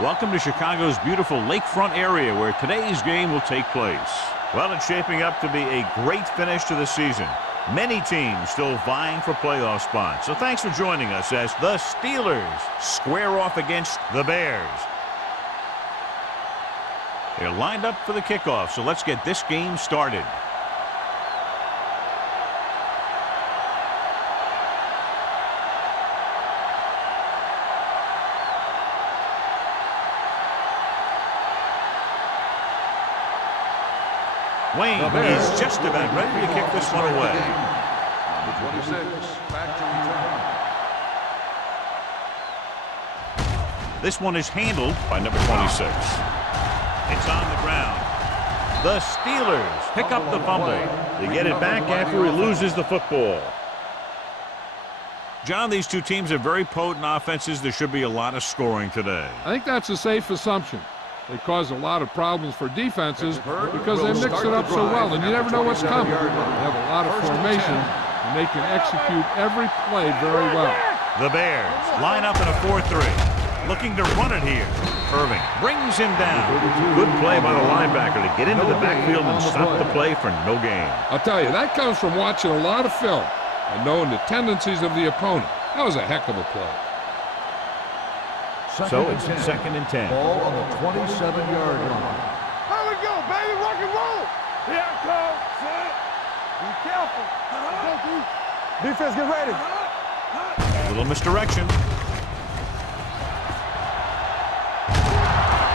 Welcome to Chicago's beautiful lakefront area where today's game will take place. Well, it's shaping up to be a great finish to the season. Many teams still vying for playoff spots. So thanks for joining us as the Steelers square off against the Bears. They're lined up for the kickoff, so let's get this game started. Wayne is just about ready to kick this one away. Number 26, back to return. This one is handled by number 26. It's on the ground. The Steelers pick up the fumble. They get it back after he loses the football. John, these two teams are very potent offenses. There should be a lot of scoring today. I think that's a safe assumption. They cause a lot of problems for defenses because they mix it up so well, and you never know what's coming. They have a lot of formation, and they can execute every play very well. The Bears line up in a 4-3, looking to run it here. Irving brings him down. Good play by the linebacker to get into the backfield and stop the play for no gain. I'll tell you, that comes from watching a lot of film and knowing the tendencies of the opponent. That was a heck of a play. So it's 2nd and 10. Ball on the 27-yard line. There we go, baby. Rock and roll. Here I come. Set. Be careful. Defense, get ready. A little misdirection.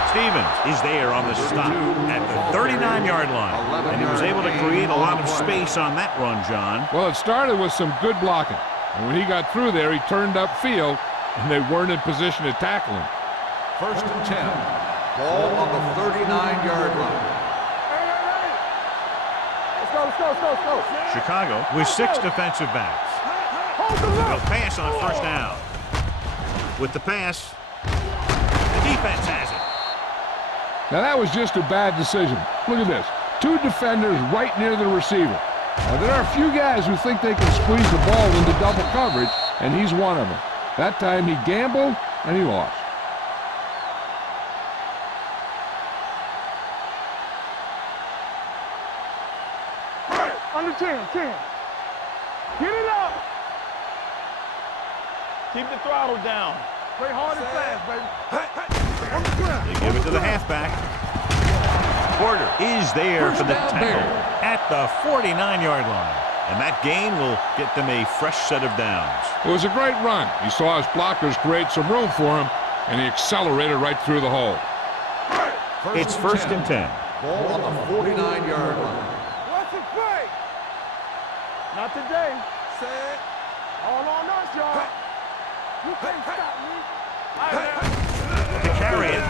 Stevens is there on the stop at the 39-yard line. And he was able to create a lot of space on that run, John. Well, it started with some good blocking. And when he got through there, he turned upfield, and they weren't in position to tackle him. 1st and 10. Ball on the 39-yard line. Let's go. Chicago with 6 defensive backs. They'll pass on 1st down. With the pass, the defense has it. Now, that was just a bad decision. Look at this. 2 defenders right near the receiver. Now, there are a few guys who think they can squeeze the ball into double coverage, and he's one of them. That time he gambled, and he lost. Under 10. Get it up. Keep the throttle down. Play hard and fast, baby. On the ground. They give it to the halfback. Porter is there for the tackle at the 49-yard line. And that gain will get them a fresh set of downs. It was a great run. He saw his blockers create some room for him, and he accelerated right through the hole. It's 1st and 10. Ball on the 49-yard line. What's the play? Not today. Set. All on us, y'all. You can't stop me. To carry it.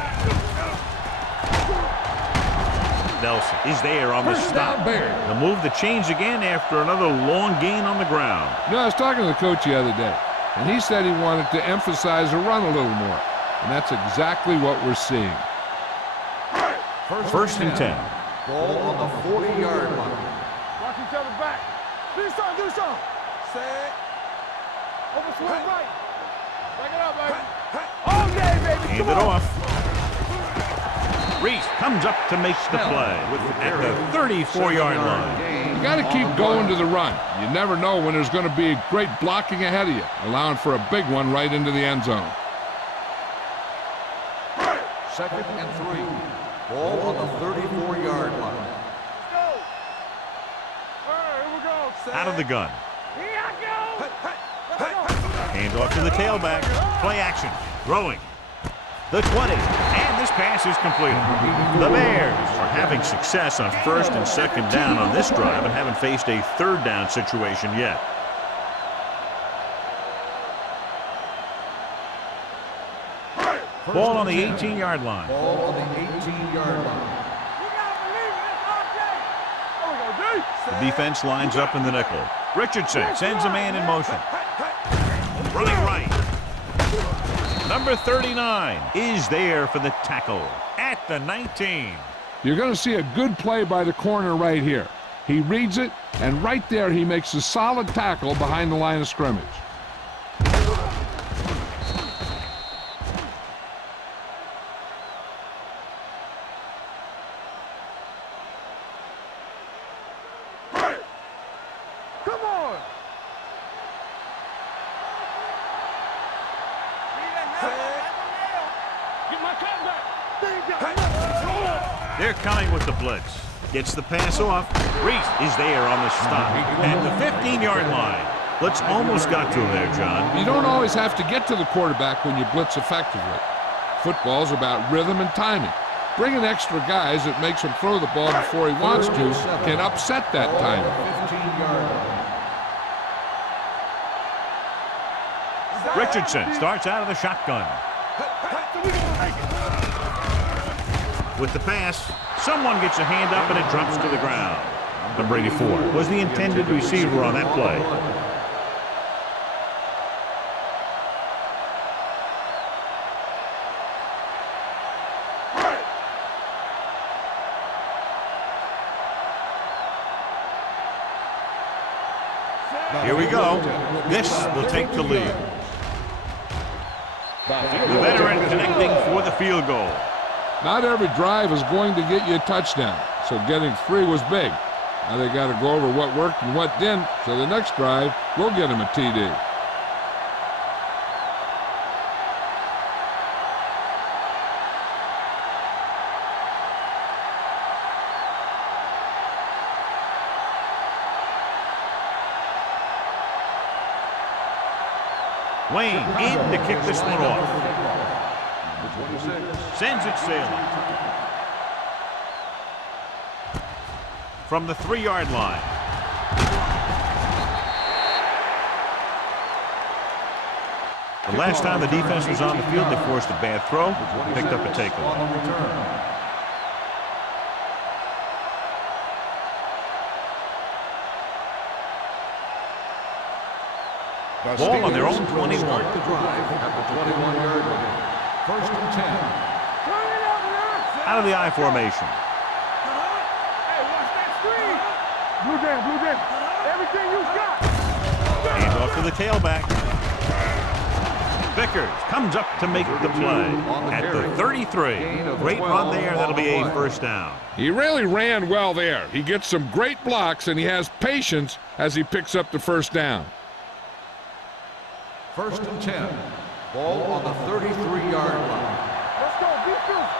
Nelson is there on the stop. The move that changed again after another long gain on the ground. You know, I was talking to the coach the other day, and he said he wanted to emphasize the run a little more. And that's exactly what we're seeing. 1st and 10. Ball on the 40-yard line. Watch each other back. Do something. Set. Overswing right. Back it up, baby. All day, baby. Hand it off. Reese comes up to make the play at the 34-yard line. You got to keep going to the run. You never know when there's going to be great blocking ahead of you, allowing for a big one right into the end zone. 2nd and 3. Ball on the 34-yard line. Let's go. All right, here we go. Set. Out of the gun. Here I go. Let's go. Hand off to the tailback. Play action. Throwing. The 20. And this pass is completed. The Bears are having success on 1st and 2nd down on this drive and haven't faced a 3rd down situation yet. Ball on the 18-yard line. Ball on the 18-yard line. You gotta believe it. It's our day. There we go, D. The defense lines up in the nickel. Richardson sends a man in motion. Running right. Number 39 is there for the tackle at the 19. You're going to see a good play by the corner right here. He reads it, and right there he makes a solid tackle behind the line of scrimmage. Come on. Get my cat back. They're coming with the blitz. Gets the pass off. Reese is there on the stop at the 15-yard line. Blitz almost got to him there, John. You don't always have to get to the quarterback when you blitz effectively. Football's about rhythm and timing. Bringing extra guys that makes him throw the ball before he wants to can upset that timing. 15-yard line. Richardson starts out of the shotgun. With the pass, someone gets a hand up and it drops to the ground. Number 84 was the intended receiver on that play. Here we go. This will take the lead. The veteran connecting for the field goal. Not every drive is going to get you a touchdown, so getting 3 was big. Now they got to go over what worked and what didn't, so the next drive will get him a TD. Wayne in to kick this one off. Sends it sailing. From the 3-yard line. The last time the defense was on the field, they forced a bad throw, picked up a takeaway. Ball on their own 21. Start the drive at the 21-yard line. 1st and 10. Out of the I formation. Hey, watch that screen. Blue jam. Everything you got. Hand off to the tailback. Vickers comes up to make the play at the 33. Great run there. That'll be a first down. He really ran well there. He gets some great blocks, and he has patience as he picks up the first down. 1st and 10. Ball on the 33-yard line. Let's go, defense.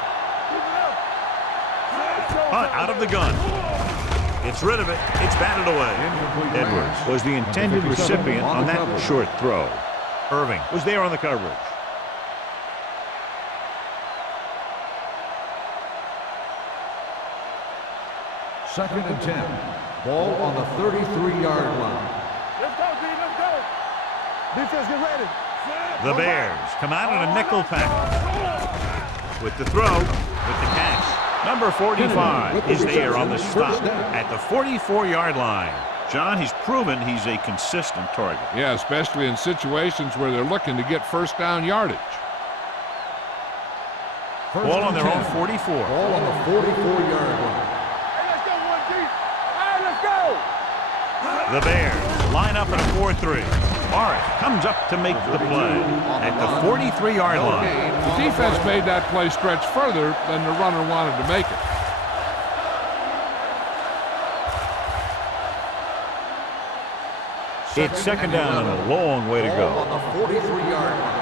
Keep it up. Punt out of the gun. Gets rid of it. It's batted away. Edwards was the intended recipient on that short throw. Irving was there on the coverage. Second and 10. Ball on the 33-yard line. Let's go, D. Let's go. Defense, get ready. The Bears come out in a nickel package. With the throw, with the catch. Number 45 is there on the stop at the 44-yard line. John, he's proven he's a consistent target. Yeah, especially in situations where they're looking to get first down yardage. Ball on their own 44. Ball on the 44-yard line. Hey, let's go, 1D. All right, let's go. The Bears line up in a 4-3. Morris comes up to make the play at the 43-yard line. The defense made that play stretch further than the runner wanted to make it. It's second down and a long way to Ball go. on the 43-yard line.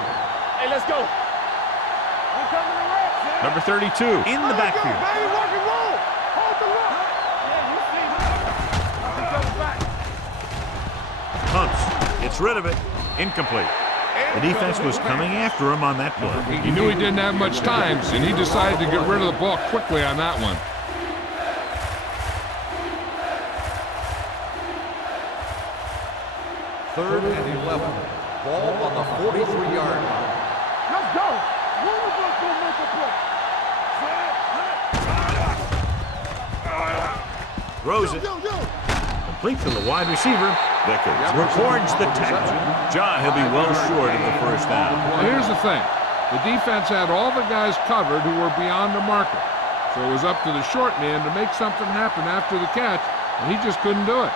Hey, let's go. I'm coming to rest. Number 32 in the backfield. Baby, rock and roll. Hold the rock. Yeah, you see. He comes back. Hunts gets rid of it. Incomplete. The defense was coming after him on that play. He knew he didn't have much time, and he decided to get rid of the ball quickly on that one. Third and 11. Ball on the 43-yard line. Let's go. One of us gonna make a play. Throws it. Complete to the wide receiver. Vickers records the tackle. John, he'll be well short of the first down. Now, here's the thing. The defense had all the guys covered who were beyond the marker. So it was up to the short man to make something happen after the catch, and he just couldn't do it.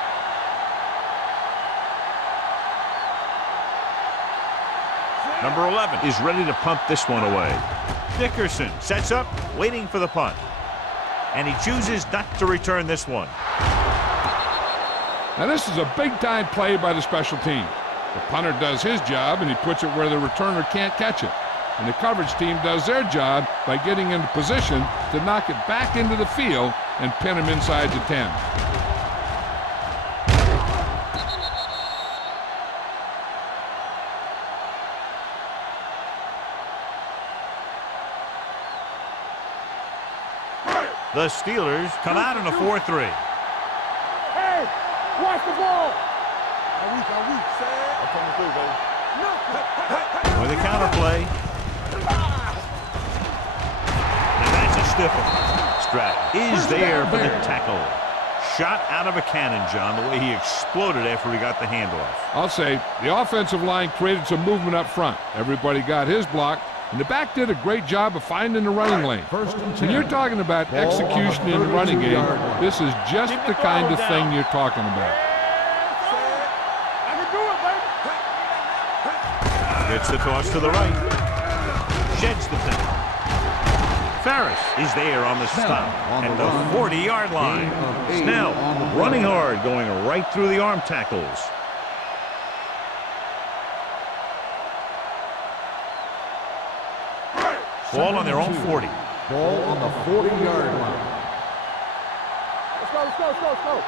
Number 11 is ready to punt this one away. Dickerson sets up, waiting for the punt. And he chooses not to return this one. Now this is a big-time play by the special team. The punter does his job, and he puts it where the returner can't catch it. And the coverage team does their job by getting into position to knock it back into the field and pin him inside the 10. The Steelers come out in a 4-3. Hey, watch the ball. I'm weak. I'm coming through, baby. With a counter play. And that's a stiff one. Stratton is there for the tackle. Shot out of a cannon, John, the way he exploded after he got the handoff. I'll say the offensive line created some movement up front. Everybody got his block, and the back did a great job of finding the running lane. When you're talking about execution in the running game, this is just the kind of thing you're talking about. Gets the toss to the right. Sheds the tackle. Ferris is there on the stop at the 40-yard line. Snell running hard, going right through the arm tackles. Ball on their own 40. Ball on the 40-yard line. Let's go.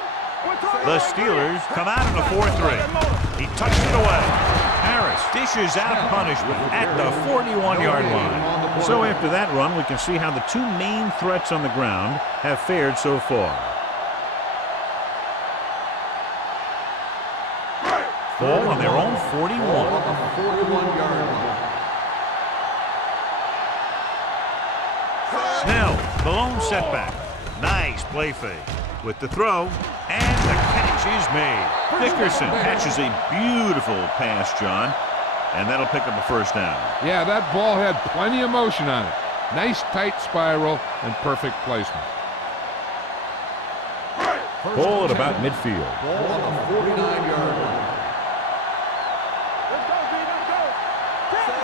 The Steelers come out in a 4-3. He touched it away. Harris dishes out punishment at the 41-yard line. So after that run, we can see how the two main threats on the ground have fared so far. Ball on their own 41. Ball on the 41-yard line. Snell, the lone setback. Nice play fake with the throw, and the catch is made. Dickerson catches a beautiful pass, John, and that'll pick up a first down. Yeah, that ball had plenty of motion on it. Nice tight spiral and perfect placement. Ball at about midfield. Ball on the 49-yard line.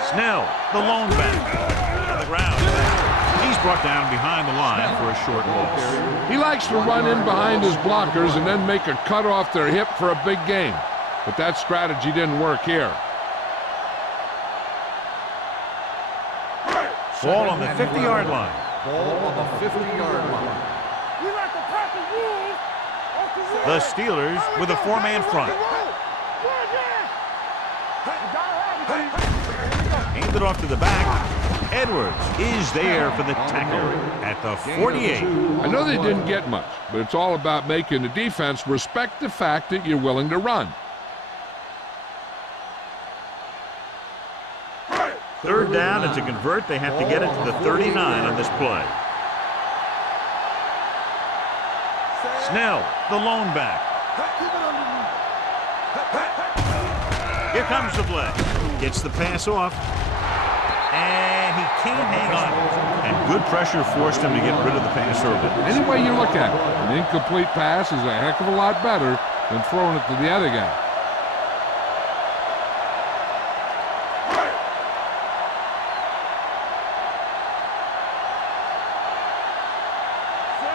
Snell, the lone back, on the ground. He's brought down behind the line for a short loss. He likes to run in behind his blockers and then make a cut off their hip for a big gain. But that strategy didn't work here. Ball on the 50-yard line. Ball on the 50-yard line. The Steelers with a four-man front. Handed off to the back. Edwards is there for the tackle at the 48. I know they didn't get much, but it's all about making the defense respect the fact that you're willing to run. Third down, and to convert, they have to get it to the 39 on this play. Snell, the lone back. Here comes the blitz. Gets the pass off. And he can't hang on. And good pressure forced him to get rid of the pass early. Any way you look at it, an incomplete pass is a heck of a lot better than throwing it to the other guy.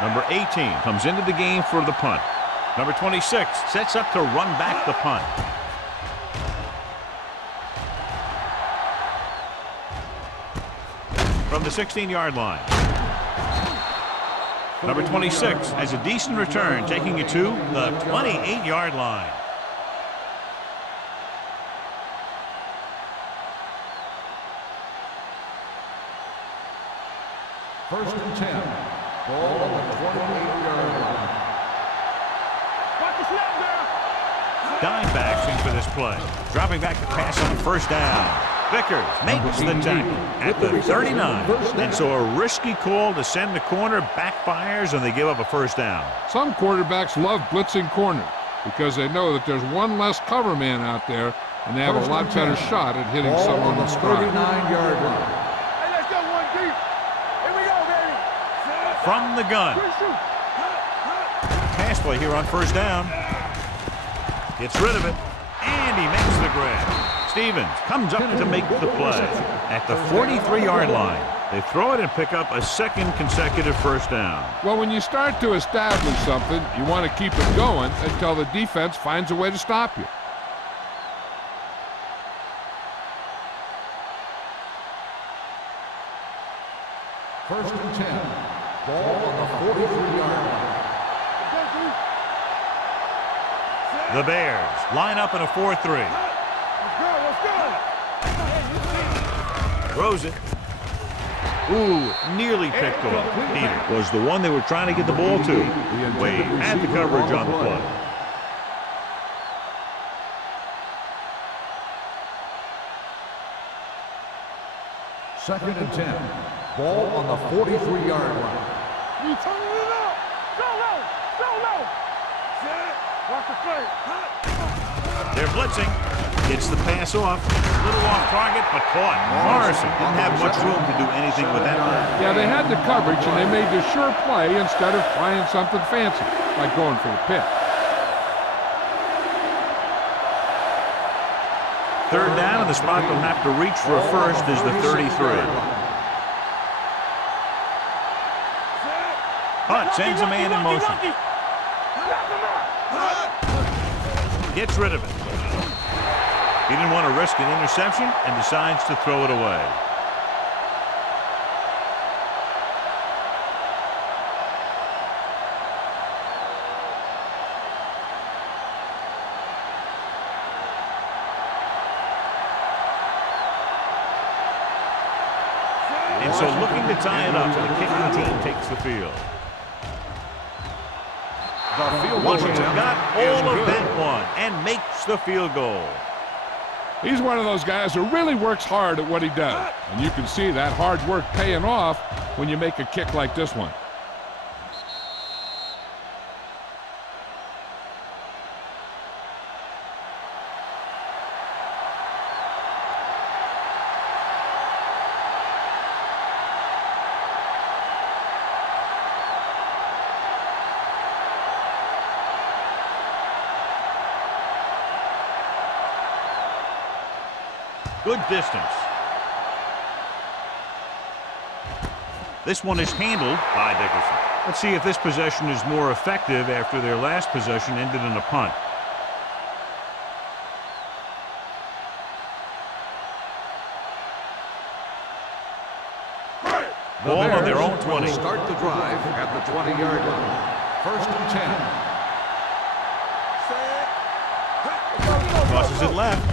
Number 18 comes into the game for the punt. Number 26 sets up to run back the punt. From the 16-yard line. Number 26 has a decent return, taking it to the 28-yard line. First and 10. Ball on the 28-yard line. Dime backs in for this play. Dropping back the pass on first down. Vickers makes the tackle at the 39. And so a risky call to send the corner backfires, and they give up a first down. Some quarterbacks love blitzing corners because they know that there's one less cover man out there, and they have a lot better shot at hitting someone in stride. 39-yard line. Hey, let's go one deep. Here we go, baby. From the gun. Pass play here on first down. Gets rid of it, and he makes the grab. Stevens comes up to make the play at the 43-yard line. They throw it and pick up a second consecutive first down. Well, when you start to establish something, you want to keep it going until the defense finds a way to stop you. First and 10. Ball on the 43-yard line. The Bears line up in a 4-3. Let's go. Throws it. Ooh, nearly picked off. Peter was the one they were trying to get the ball to. Wade had the coverage on the play. Second and 10. Ball on the 43-yard line. You turning it up. Go low. Go low. Watch the play. They're blitzing. Gets the pass off. A little off target, but caught. Morrison didn't have much room to do anything with that ball. Yeah, they had the coverage, and they made the sure play instead of trying something fancy, like going for the pick. Third down, and the spot they'll have to reach for a first is the 33. Hunt sends a man in motion. Gets rid of it. He didn't want to risk an interception and decides to throw it away. And so looking to tie it up, the kicking team takes the field. Washington got all of that one and makes the field goal. He's one of those guys who really works hard at what he does. And you can see that hard work paying off when you make a kick like this one. Good distance. This one is handled by Dickerson. Let's see if this possession is more effective after their last possession ended in a punt. Ball on their own 20. Start the drive at the 20-yard line. First and 10. Crosses it left.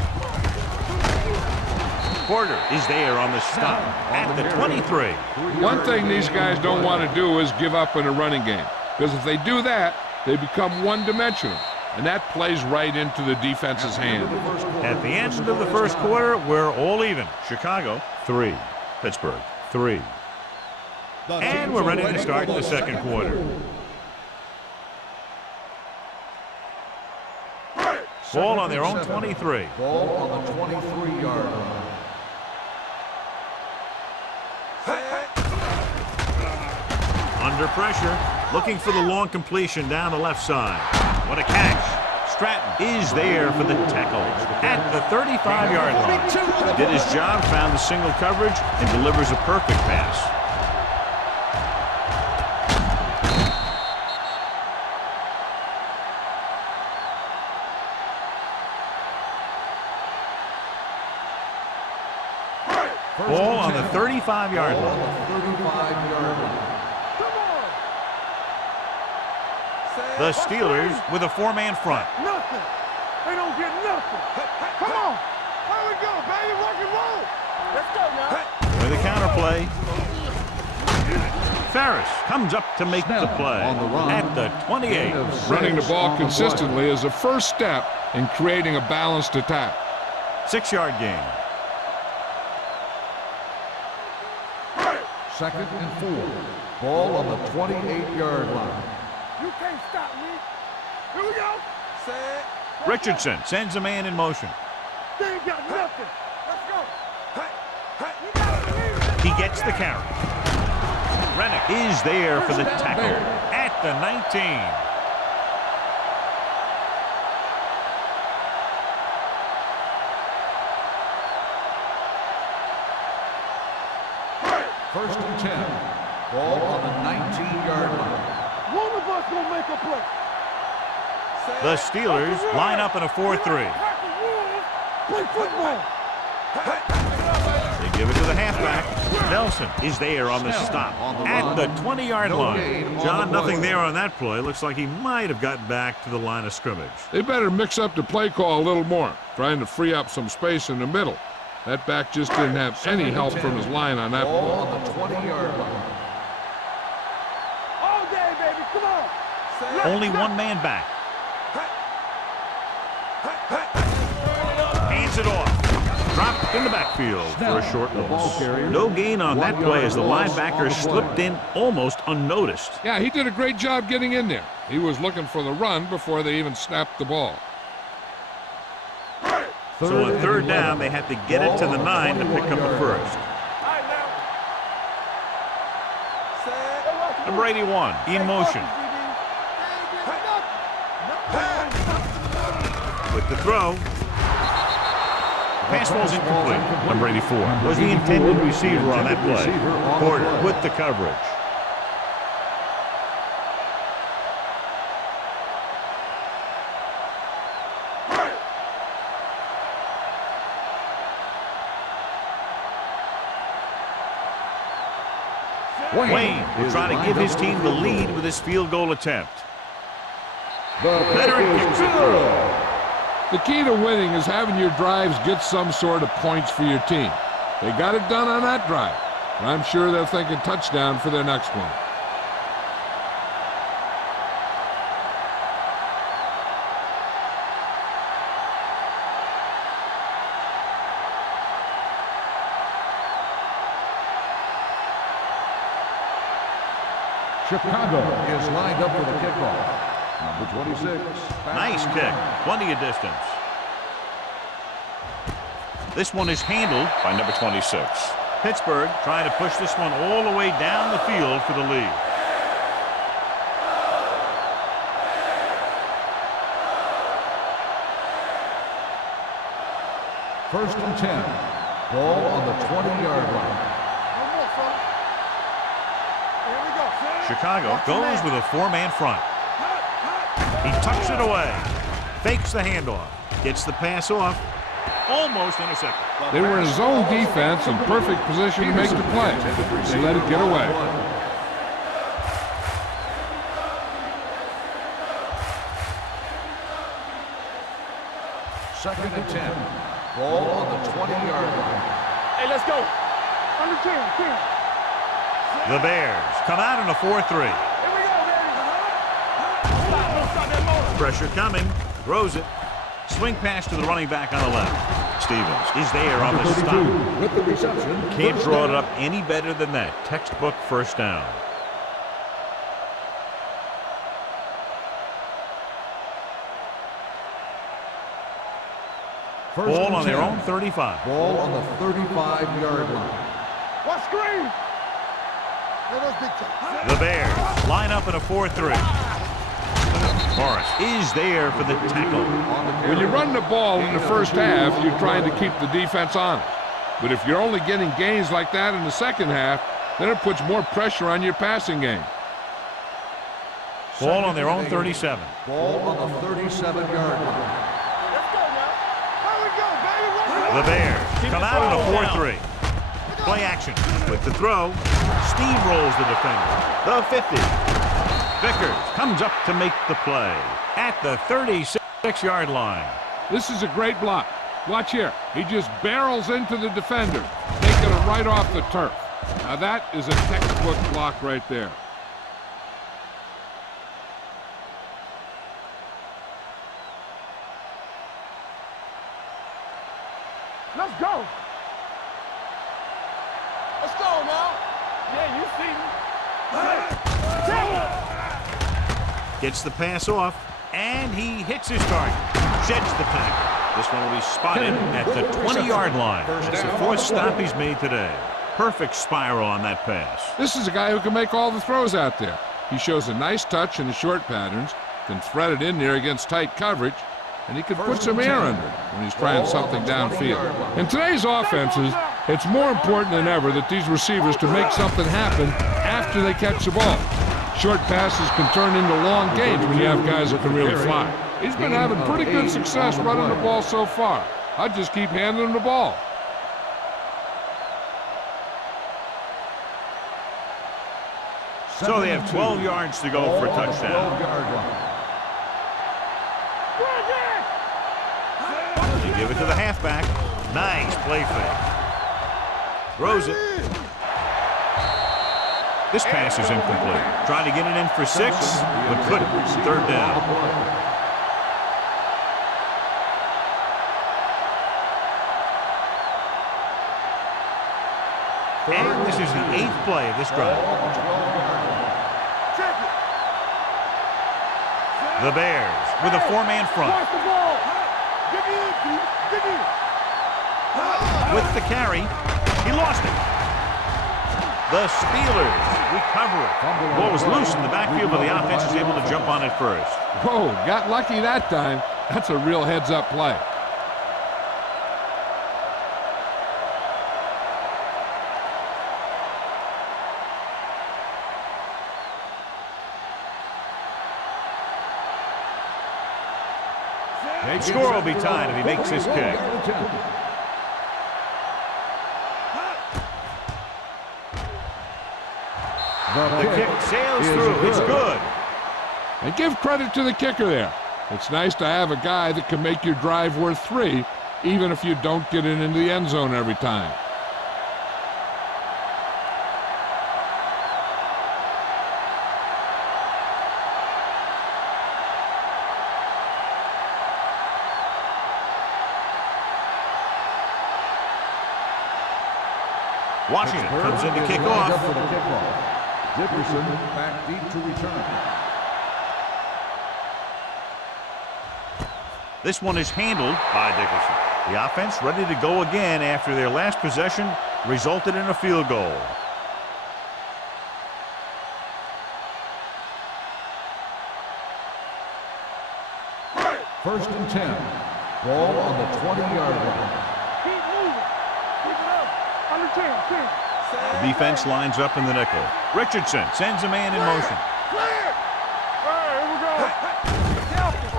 Porter is there on the stop at the 23. One thing these guys don't want to do is give up in a running game. Because if they do that, they become one-dimensional. And that plays right into the defense's hand. At the end of the first quarter, we're all even. Chicago, 3. Pittsburgh, 3. And we're ready to start the second quarter. Ball on their own 23. Ball on the 23-yard line. Under pressure, looking for the long completion down the left side. What a catch. Stratton is there for the tackle at the 35-yard line. Did his job, found the single coverage, and delivers a perfect pass. Ball on the 35-yard line. The Steelers with a four-man front. Nothing. They don't get nothing. Come on. There we go, baby. Rock and roll. Let's go now. With a counterplay. Ferris comes up to make the play at the 28. Running the ball consistently is the first step in creating a balanced attack. 6-yard gain. Second and 4. Ball on the 28-yard line. You can't stop me. Here we go. Set. Richardson sends a man in motion. They ain't got nothing. Let's go. He gets the carry. Rennick is there for the tackle at the 19. First and 10. Ball on the 19-yard line. One of us gonna make a play. The Steelers line up in a 4-3. Play football. They give it to the halfback. Nelson is there on the stop at the 20-yard line. John, nothing there on that play. Looks like he might have gotten back to the line of scrimmage. They better mix up the play call a little more, trying to free up some space in the middle. That back just didn't have any help from his line on that Ball play. on the 20-yard line. All day, baby. Come on. Only one man back. Hands it off. Dropped in the backfield for a short loss. No gain on that play as the linebacker slipped in almost unnoticed. Yeah, he did a great job getting in there. He was looking for the run before they even snapped the ball. So on third down, they had to get it to the 9 to pick up the first. Number 81 in motion. With the throw. Pass ball's incomplete. Number 84 was the intended receiver on that play. Porter with the coverage. Wayne will try to give his team the lead with his field goal attempt. Veteran kicks it through. The key to winning is having your drives get some sort of points for your team. They got it done on that drive. And I'm sure they're thinking touchdown for their next one. Chicago is lined up for the kickoff. Number 26. Nice kick. Plenty of distance. This one is handled by number 26. Pittsburgh trying to push this one all the way down the field for the lead. First and 10. Ball on the 20-yard line. Chicago goes with a 4-man front. He tucks it away. Fakes the handoff. Gets the pass off. Almost intercepted. They were in a zone defense in perfect position to make the play. They let it get away. Second and 10. Ball on the 20-yard line. Hey, let's go. On the 10. The Bears come out in a 4-3. Here we go, baby. Stop that motor. Pressure coming. Throws it. Swing pass to the running back on the left. Stevens is there on the stop. With the reception. Can't draw it up any better than that. Textbook first down. Ball on their own 35. Ball on the 35-yard line. What screen? The Bears line up in a 4-3. Morris is there for the tackle. When you run the ball in the first half, you're trying to keep the defense honest. But if you're only getting gains like that in the second half, then it puts more pressure on your passing game. Ball on their own 37. Ball on the 37-yard line. Let's go now. Here we go, baby. The Bears come out in a 4-3. Play action with the throw. Steamrolls the defender. The 50. Vickers comes up to make the play at the 36-yard line. This is a great block. Watch here. He just barrels into the defender, taking it right off the turf. Now that is a textbook block right there. Let's go. Let's go now. Yeah, you see me. Gets the pass off, and he hits his target. Sheds the tackle. This one will be spotted at the 20-yard line. That's the fourth stop he's made today. Perfect spiral on that pass. This is a guy who can make all the throws out there. He shows a nice touch in the short patterns, can thread it in there against tight coverage, and he can put some air under it when he's trying something downfield. In today's offenses, It's more important than ever that these receivers to make something happen after they catch the ball. Short passes can turn into long gains when you have guys that can really fly. He's been having pretty good success running the ball so far. I'd just keep handing him the ball. So they have 12 yards to go for a touchdown. They give it to the halfback. Nice play fake. Throws it. This pass is incomplete. Trying to get it in for 6, but couldn't. Third down. And this is the 8th play of this drive. The Bears with a 4-man front. With the carry, he lost it. The Steelers recover it. Ball was loose in the backfield, but the offense is able to jump on it first. Whoa, got lucky that time. That's a real heads-up play. Score will be tied if he makes this kick. The kick sails through. It's good. And give credit to the kicker there. It's nice to have a guy that can make your drive worth 3, even if you don't get it into the end zone every time. Washington comes in to kick off. Dickerson back deep to return. This one is handled by Dickerson. The offense ready to go again after their last possession resulted in a field goal. First and 10. Ball on the 20-yard line. Keep moving. Keep it up. Under 10. The defense lines up in the nickel. Richardson sends a man in motion. Clear. All right, here we go.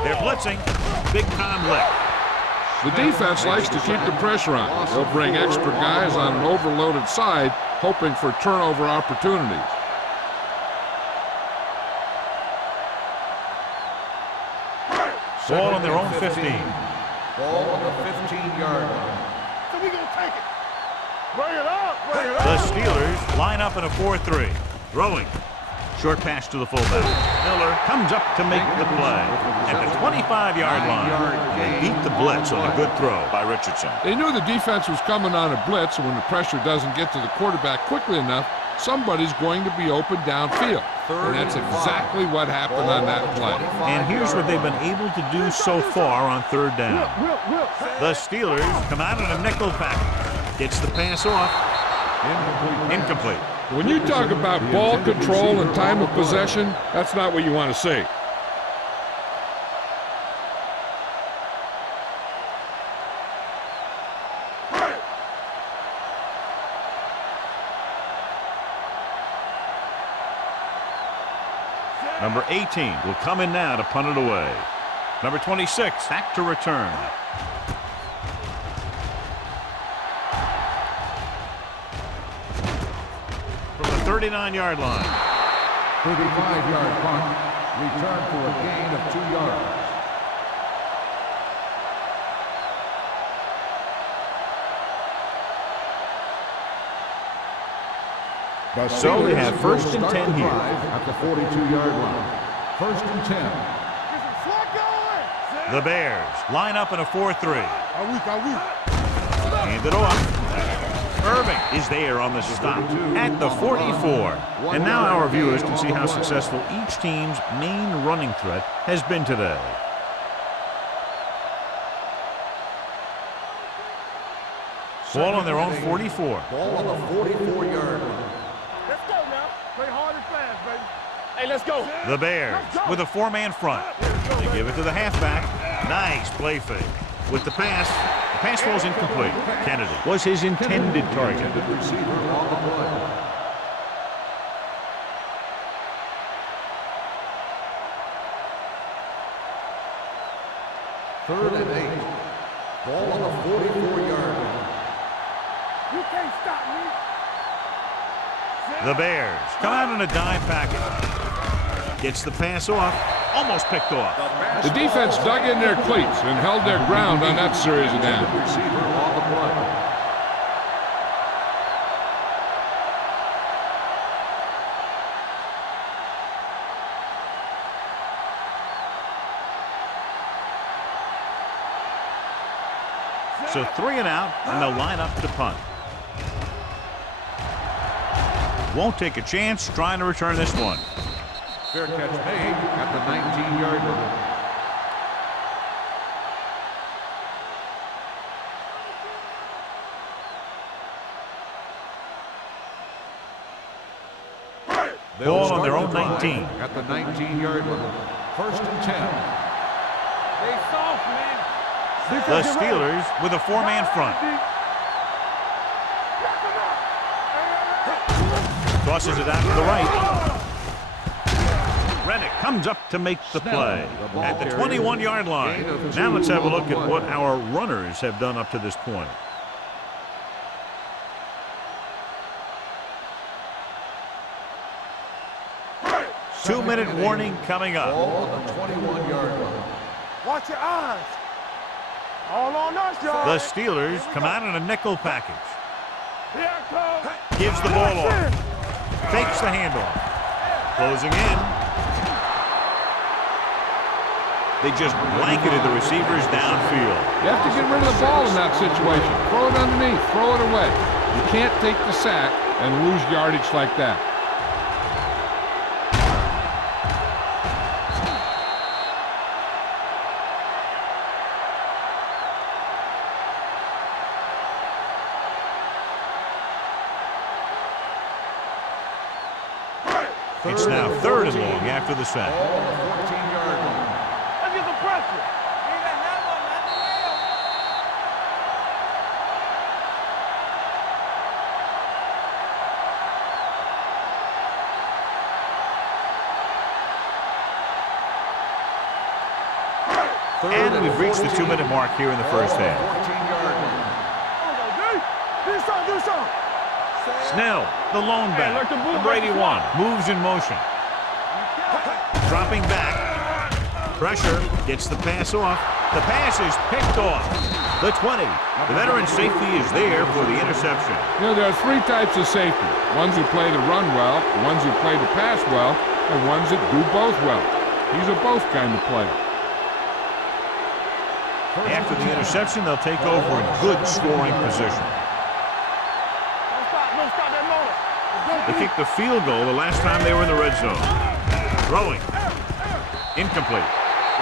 They're blitzing. Big time lick. The defense likes to keep the pressure on. They'll bring extra guys on an overloaded side, hoping for turnover opportunities. Ball on their own 15. Ball on the 15-yard line. So we gonna take it. Bring it up. Bring it The up. Steelers line up in a 4-3. Throwing. Short pass to the fullback. Miller comes up to make the play. At the 25-yard line, they beat the blitz on a good throw by Richardson. They knew the defense was coming on a blitz, and when the pressure doesn't get to the quarterback quickly enough, somebody's going to be open downfield. And that's exactly what happened on that play. And here's what they've been able to do so far on third down. The Steelers come out in a nickel package. Gets the pass off. Incomplete. When you talk about ball control and time of possession, that's not what you want to see. Number 18 will come in now to punt it away. Number 26 back to return. From the 39-yard line. 35-yard punt. Return for a gain of 2 yards. So they have first and 10 here. At the 42-yard line. First and 10. The Bears line up in a 4-3. Hand it off. Irving is there on the stop at the 44. And now our viewers can see how successful each team's main running threat has been today. Ball on their own 44. Ball on the 44-yard line. Let's go now. Play hard and fast, baby. Hey, let's go. The Bears with a 4-man front. They give it to the halfback. Nice play fake. With the pass, Pass falls incomplete. Kennedy was his intended target. Receiver on the play. Third and 8. Ball on the 44-yard line. You can't stop me. The Bears come out in a dime package. Gets the pass off. Almost picked off. The defense dug in their cleats and held their ground on that series of downs. Receiver on the play. So 3 and out, and they'll line up to punt. Won't take a chance trying to return this one. Fair catch made at the 19-yard line. Ball on their own 19. At the 19-yard line. First and 10. They soft, man. The Steelers with a 4-man front. Tosses it out to the right. Reddick comes up to make the play at the 21-yard line. Now let's have a look at what our runners have done up to this point. Two-minute warning coming up. Ball on the 21-yard line. Watch your eyes. All on us, y'all. The Steelers come out in a nickel package. Here I come. Gives the ball off. Fakes the handoff. Closing in. They just blanketed the receivers downfield. You have to get rid of the ball in that situation. Throw it underneath. Throw it away. You can't take the sack and lose yardage like that. It's now 3rd and long after the sack. Ball on the 14-yard line. Let's get some pressure. Need a hammer, not the nail. And we've reached the 2-minute mark here in the first half. 14-yard line. Do something. Snell, the lone back, Hey, look, the move, number look, the 81, moves in motion. Dropping back. Pressure, gets the pass off. The pass is picked off. The 20. The veteran safety is there for the interception. You know, there are 3 types of safety. Ones who play to run well, ones who play to pass well, and ones that do both well. He's a both kind of player. After the interception, they'll take over in good scoring position. Don't stop that motor. They kicked the field goal the last time they were in the red zone. Throwing. Incomplete.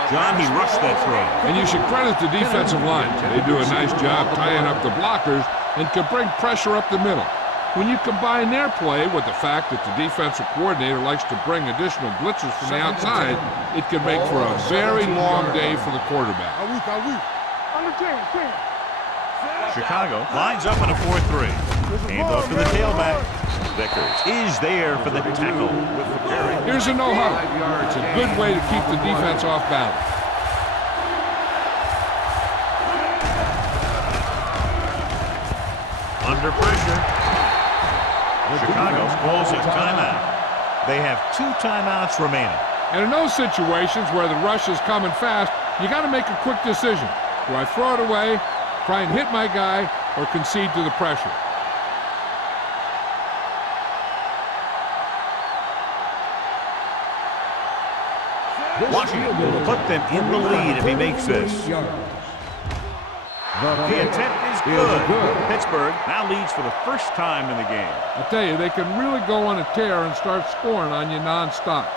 John, he rushed that throw. And you should credit the defensive line. They do a nice job tying up the blockers and can bring pressure up the middle. When you combine their play with the fact that the defensive coordinator likes to bring additional blitzers from the outside, it can make for a very long day for the quarterback. Understand, Chicago lines up in a 4-3. Handoff to the tailback. Vickers is there for the tackle. Here's a no-huddle. It's a good way to keep the defense off balance. Under pressure. Chicago calls a timeout. They have 2 timeouts remaining. And in those situations where the rush is coming fast, you got to make a quick decision. Do I throw it away, try and hit my guy, or concede to the pressure? Washington will put them in the lead if he makes this. The attempt is good. Pittsburgh now leads for the first time in the game. I tell you, they can really go on a tear and start scoring on you nonstop.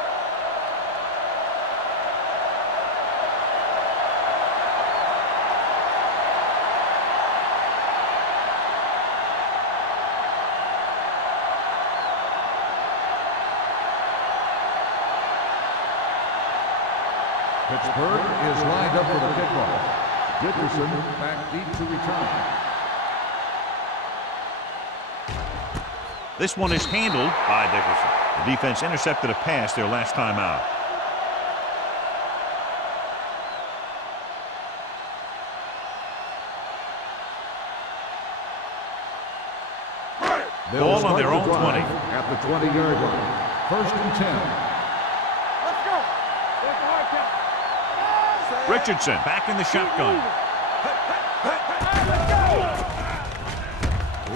Pittsburgh is lined up for the kickoff. Dickerson back deep to return. This one is handled by Dickerson. The defense intercepted a pass their last time out. Ball on their own 20. At the 20-yard line. 1st and 10. Let's go. There's the high count. Richardson back in the shotgun.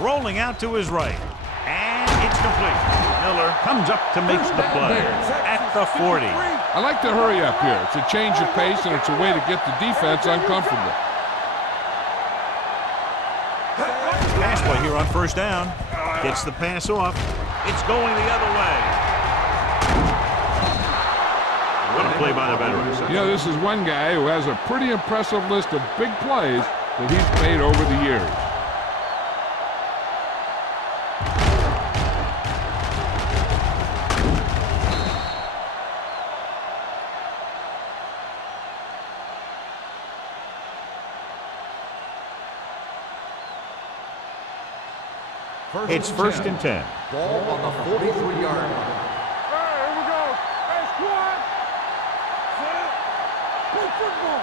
Rolling out to his right. And it's complete. Miller comes up to make the play at the 40. I like to hurry up here. It's a change of pace, and it's a way to get the defense uncomfortable. Pass play here on 1st down. Gets the pass off. It's going the other way. What a play by the veterans. You know, this is one guy who has a pretty impressive list of big plays that he's made over the years. It's 1st and 10. Ball on the 43-yard line. Hey, here we go. Hey, squad. Play football.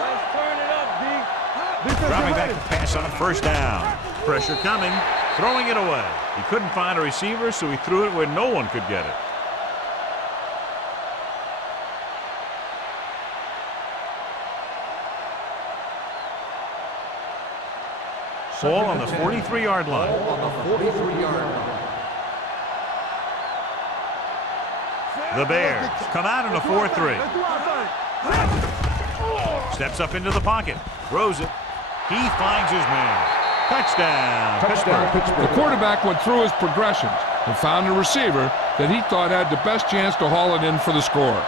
Let's turn it up, D. Dropping back to pass on 1st down. Pressure coming. Throwing it away. He couldn't find a receiver, so he threw it where no one could get it. Ball on the 43-yard line. Ball on the 43-yard line. The Bears come out in a 4-3. Steps up into the pocket. Throws it. He finds his man. Touchdown. The quarterback went through his progressions and found a receiver that he thought had the best chance to haul it in for the score.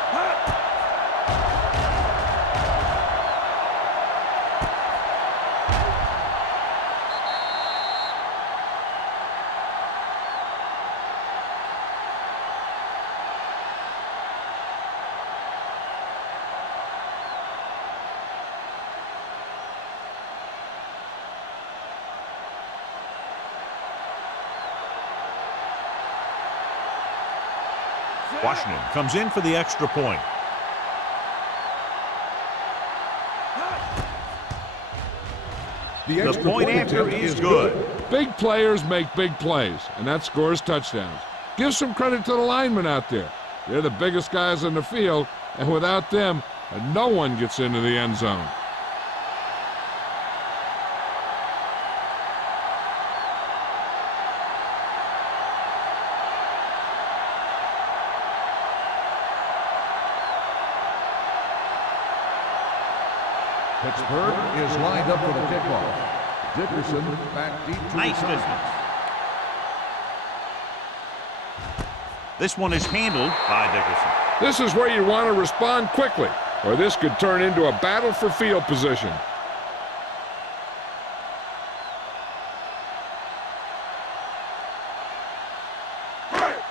Washington comes in for the extra point. The point after is good. Big players make big plays, and that scores touchdowns. Give some credit to the linemen out there. They're the biggest guys in the field, and without them, no one gets into the end zone. Pittsburgh is lined up for the kickoff. Dickerson back deep to Nice return. distance. This one is handled by Dickerson. This is where you want to respond quickly, or this could turn into a battle for field position.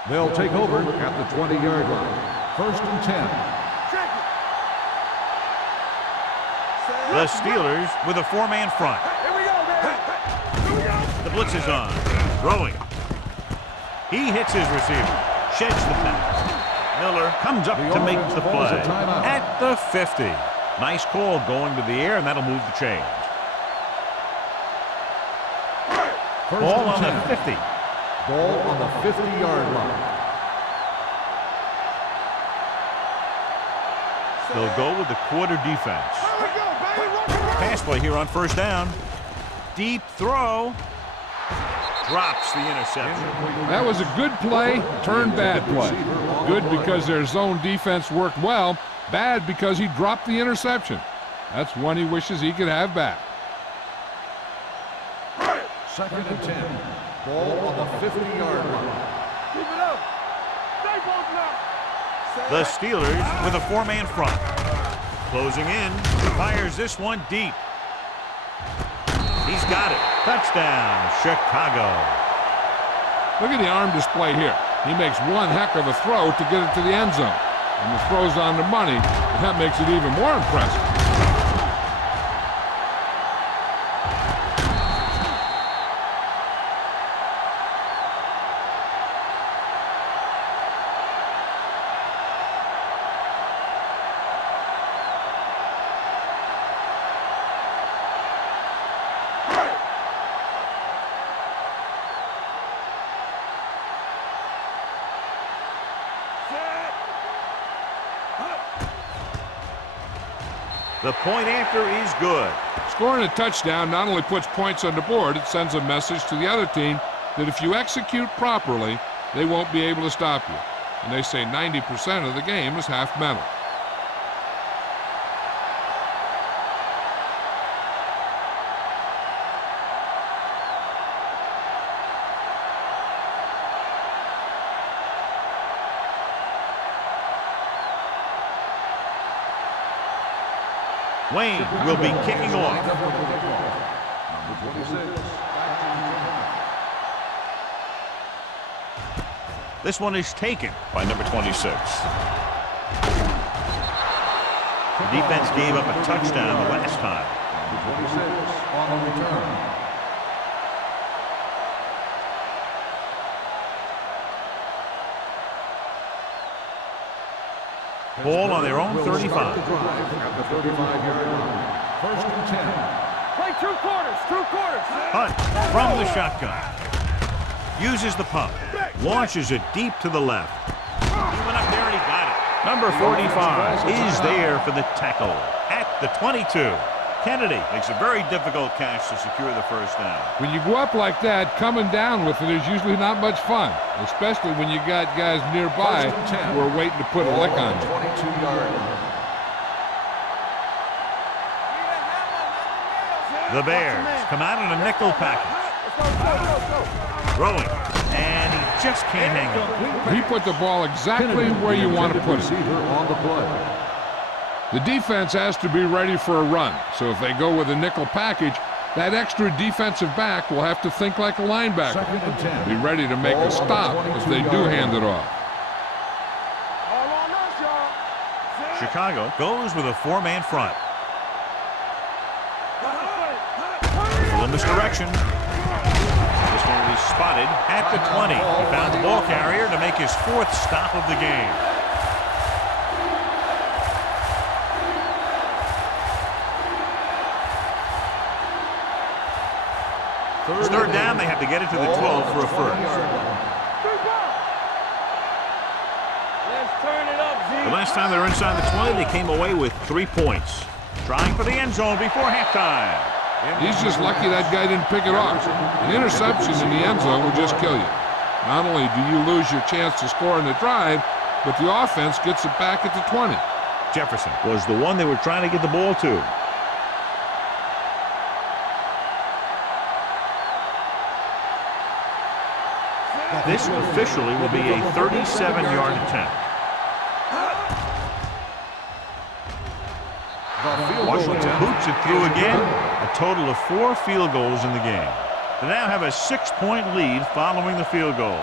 They'll take over at the 20-yard line. 1st and 10. The Steelers with a 4-man front. Here we go, baby. Here we go. The blitz is on. Throwing. He hits his receiver. Sheds the pass. Miller comes up to make the play at the 50. Nice call going to the air, and that'll move the chains. Ball on the 50. Ball on the 50-yard line. They'll go with the quarter defense. Here we go, baby. Rock and roll. Pass play here on 1st down. Deep throw. Drops the interception. That was a good play, turned bad play. Good because their zone defense worked well. Bad because he dropped the interception. That's one he wishes he could have back. 2nd and 10. Ball on the 50-yard line. Keep it up. Stay posted up. The Steelers with a 4-man front. Closing in. Fires this one deep. He's got it. Touchdown, Chicago. Look at the arm display here. He makes one heck of a throw to get it to the end zone. And the throw's on the money, and that makes it even more impressive. The point after is good. Scoring a touchdown not only puts points on the board, it sends a message to the other team that if you execute properly, they won't be able to stop you. And they say 90% of the game is half mental. Wayne will be kicking off. Number 26. This one is taken by number 26. The defense gave up a touchdown the last time. Number 26 on the return. Ball on their own 35. At the 35-yard line. 1st and 10. Play 2 quarters, 2 quarters. Hunt from the shotgun. Uses the pump. Launches it deep to the left. He went up there and he got it. Number 45 is there for the tackle at the 22. Kennedy makes a very difficult catch to secure the first down. When you go up like that, coming down with it is usually not much fun, especially when you got guys nearby who are waiting to put a lick on you. 22-yard line. The Bears come out in a nickel package. Throwing, and he just can't hang on. He put the ball exactly where you want to put it. On the play. The defense has to be ready for a run, so if they go with a nickel package, that extra defensive back will have to think like a linebacker. 2nd and 10. Be ready to make a stop if they do hand it off. All on us, y'all. Chicago goes with a 4-man front. Full misdirection. This one will be spotted at the 20. He found the ball carrier to make his 4th stop of the game. It's 3rd down. They have to get it to the 12 for a first. Let's turn it up, Z. The last time they were inside the 20, they came away with 3 points. Trying for the end zone before halftime. He's just lucky that guy didn't pick it off. An interception in the end zone will just kill you. Not only do you lose your chance to score in the drive, but the offense gets it back at the 20. Jefferson was the one they were trying to get the ball to. This officially will be a 37-yard attempt. Washington boots it through again. A total of 4 field goals in the game. They now have a 6-point lead following the field goal.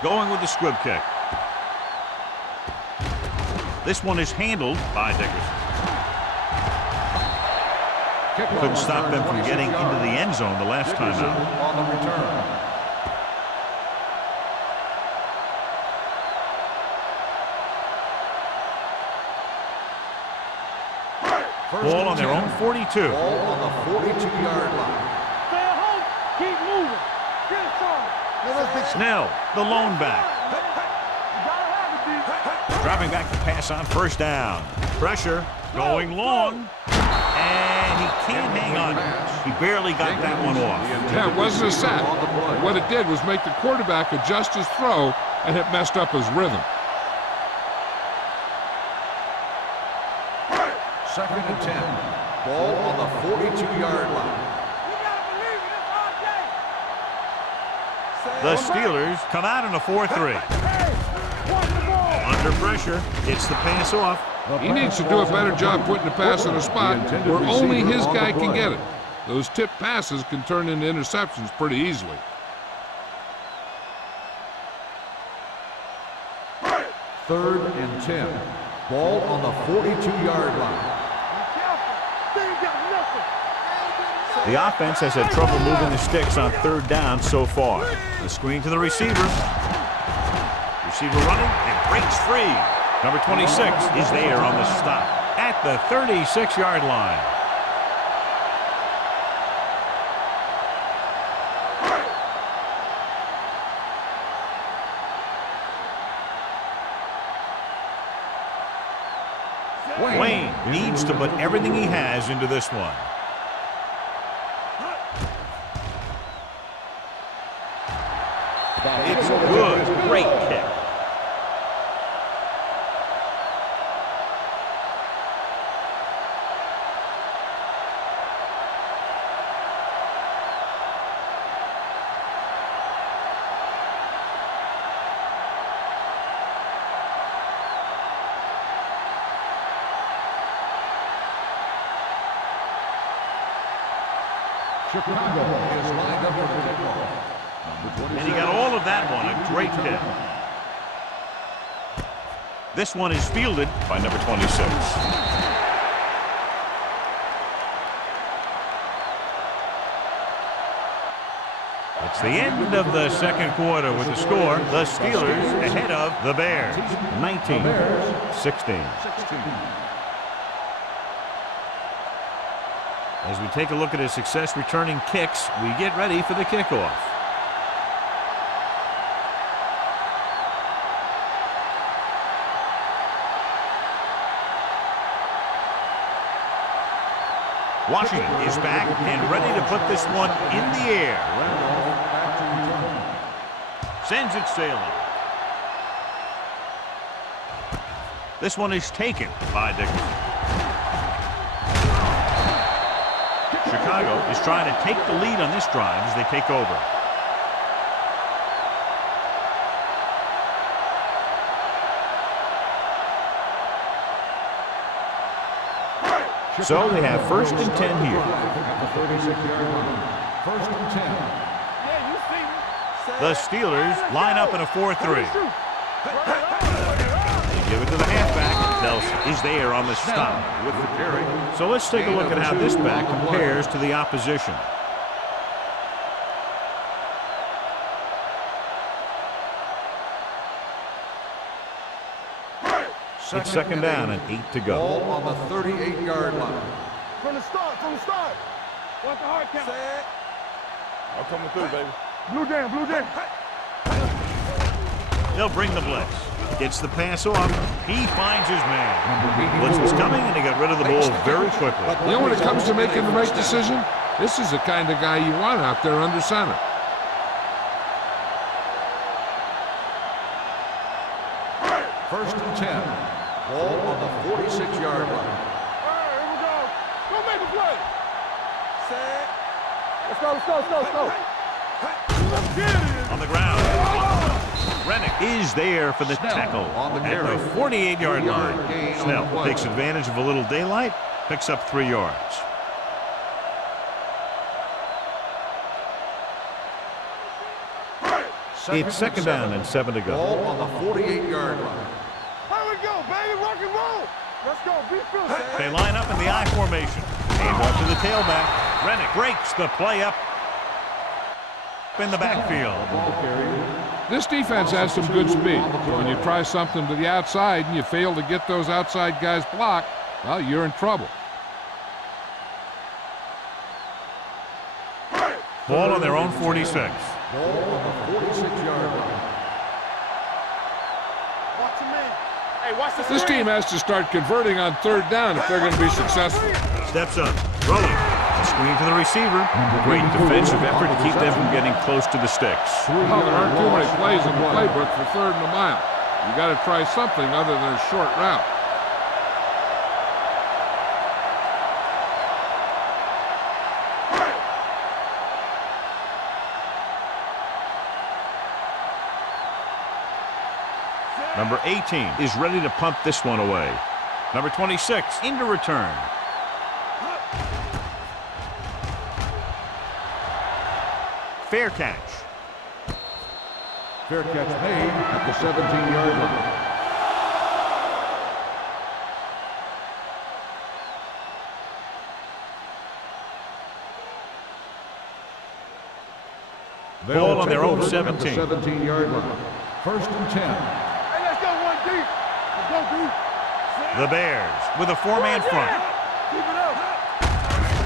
Going with the squib kick. This one is handled by Dickerson. Couldn't stop them from getting into the end zone the last time out. On the return. Ball on their own 42. Ball on the 42-yard line. Stay at home. Keep moving. Get it started. Snell, the lone back. You gotta have it, D. Dropping back to pass on 1st down. Pressure going long. And he can't hang on. He barely got that one off. Yeah, it wasn't a sack. What it did was make the quarterback adjust his throw, and it messed up his rhythm. 2nd and 10. Ball on the 42-yard line. You gotta believe it. It's our day. The Steelers come out in a 4-3. Hey, watch the ball. Under pressure, gets the pass off. He needs to do a better job putting the pass in a spot where only his guy can get it. Those tip passes can turn into interceptions pretty easily. 3rd and 10. Ball on the 42-yard line. Be careful. They ain't got nothing. The offense has had trouble moving the sticks on 3rd down so far. The screen to the receiver. Receiver running and breaks free. Number 26 is there on the stop at the 36-yard line. Wayne needs to put everything he has into this one. It's good. Great kick. Chicago is lined up for the kickoff. And he got all of that one. A great hit. This one is fielded by number 26. It's the end of the second quarter with the score. The Steelers ahead of the Bears. 19-16. As we take a look at his success returning kicks, we get ready for the kickoff. Washington is back and ready to put this one in the air. Sends it sailing. This one is taken by Dickerson. Chicago is trying to take the lead on this drive as they take over. So they have 1st and 10 here. First and 10. Yeah, you see me. The Steelers line up in a 4-3. They give it to the halfback. Nelson is there on the stop with the carry. So let's take a look at how this back compares to the opposition. It's 2nd down and 8 to go. Ball on the 38-yard line. From the start. Watch the hard count. I'm coming through, baby. Blue down. They'll bring the blitz. Gets the pass off. He finds his man. Blitz was coming, and he got rid of the ball very quickly. You know, when it comes to making the right decision, this is the kind of guy you want out there under center. First and 10. Ball on the 46-yard line. All right, here we go. Go make a play. Set. Let's go. Let's get it. On the ground. Rennick is there for the tackle on the at the 48-yard line. Snell takes advantage of a little daylight, picks up 3 yards. It's 2nd down and 7 to go. Ball on the 48-yard line. Here we go, baby. Rock and roll. Let's go. Be fierce. They line up in the I formation. Hand off to the tailback. Rennick breaks the play up in the backfield. This defense has some good speed. When you try something to the outside and you fail to get those outside guys blocked, well, you're in trouble. Ball on their own 46. Ball on the 46-yard line. Watch your man. Hey, watch the This screen. team has to start converting on 3rd down if they're going to be successful. Steps up, throwing. A screen to the receiver. Great defensive effort to keep them from getting close to the sticks. Well, there aren't too many plays in the playbook for 3rd and a mile. You got to try something other than a short route. Number 18 is ready to punt this one away. Number 26 into return. Fair catch. Fair catch made at the 17-yard line. Ball on their own 17. 17-yard line. First and 10. Hey, let's go one deep. Let's go deep. The Bears with a four-man front. Keep it up.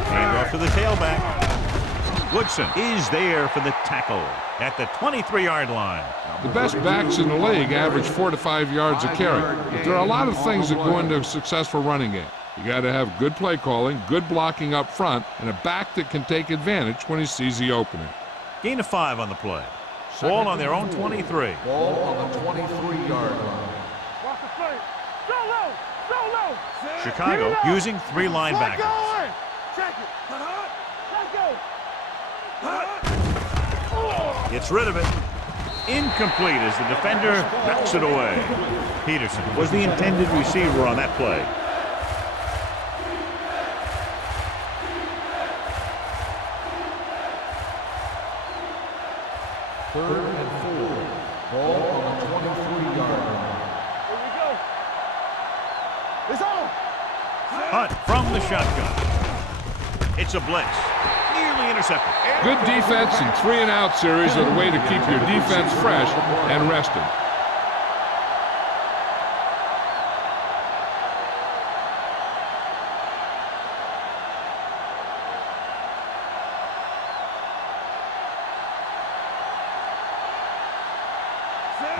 Hand off to the tailback. Woodson is there for the tackle at the 23-yard line. The best backs in the league average 4 to 5 yards a carry. But there are a lot of things that go into a successful running game. You got to have good play calling, good blocking up front, and a back that can take advantage when he sees the opening. Gain of 5 on the play. Ball on their own 23. Ball on the 23-yard line. Watch the play. Go low. Go low. Chicago using 3 linebackers. Check it. Let's go. Gets rid of it. Incomplete as the defender backs it away. Peterson was the intended receiver on that play. Third and 4. Ball on the 23-yard line. Here we go. It's on. Hunt from the shotgun. It's a blitz. Nearly intercepted. Good defense and 3-and-out series are the way to keep your defense fresh and rested.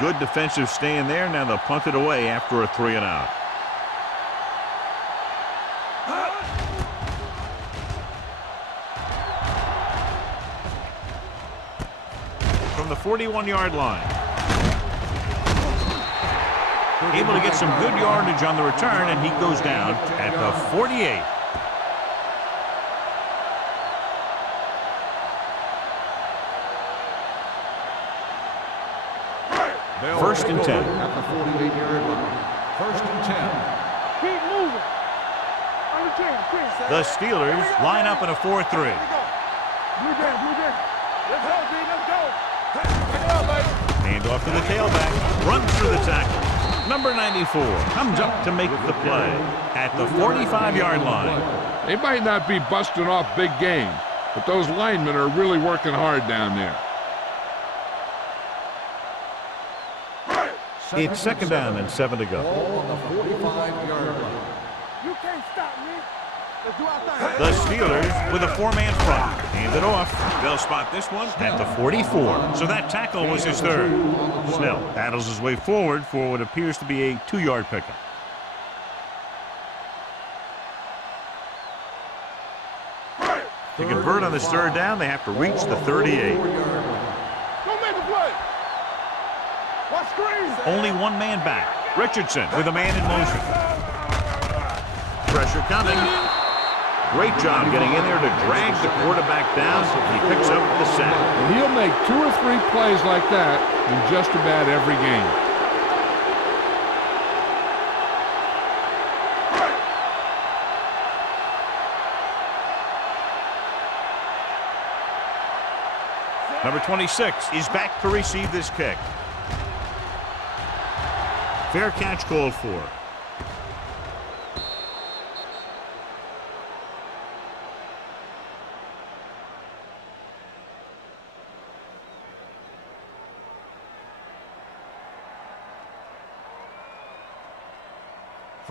Good defensive stand there. Now they'll punt it away after a 3-and-out. From the 41-yard line. Able to get some good yardage on the return, and he goes down at the 48. First and 10. At the 48-yard line. First and 10. Keep moving. On the 10. The Steelers line up in a 4-3. Blue down. Let's go, D. Let's go. Pick it up, baby. Hand off to the tailback. Runs through the tackle. Number 94 comes up to make the play at the 45-yard line. They might not be busting off big games, but those linemen are really working hard down there. It's second down and 7 to go. Ball on the 45-yard line. You can't stop me. Let's do our thing. The Steelers with a 4-man front. Hand it off. They'll spot this one at the 44. So that tackle was his third. Snell battles his way forward for what appears to be a 2-yard pickup. To convert on this third down, they have to reach the 38. Don't make a play. Watch screens. Only one man back. Richardson with a man in motion. Pressure coming. Great job getting in there to drag the quarterback down. He picks up the sack. And he'll make 2 or 3 plays like that in just about every game. Number 26 is back to receive this kick. Fair catch called for.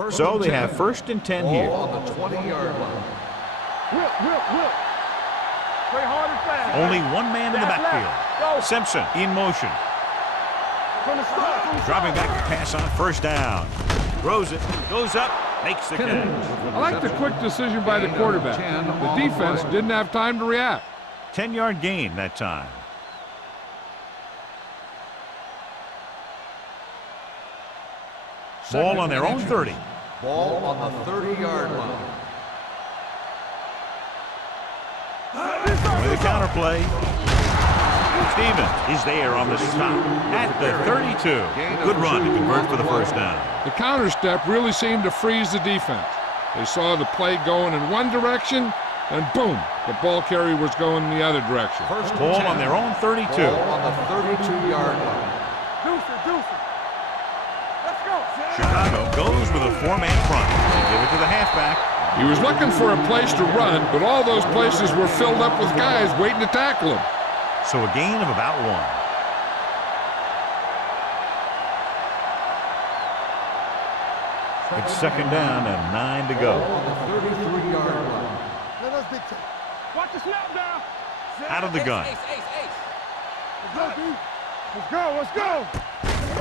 So they have first and 10 here. Ball on the 20-yard line. Whip. Play hard and fast. Only one man in the backfield. Go. Simpson in motion. From the start. Dropping back to pass on first down. Throws it. Goes up. Makes the catch. I like the quick decision by the quarterback. The defense didn't have time to react. 10-yard gain that time. Ball on their own 30. Ball on the 30-yard line. With a counter play. Stevens is there on the stop at the 32. Good run to convert for the first down. The counter step really seemed to freeze the defense. They saw the play going in one direction, and boom, the ball carrier was going in the other direction. First Ball on their own 32. Ball on the 32-yard line. Deuce it. Let's go. Chicago goes with a 4-man front. They give it to the halfback. He was looking for a place to run, but all those places were filled up with guys waiting to tackle him. So a gain of about 1. It's second down and 9 to go. On the 33-yard line. Let us dictate. Watch the snap now. Out of the gun. Let's go, D. Let's go, let's go.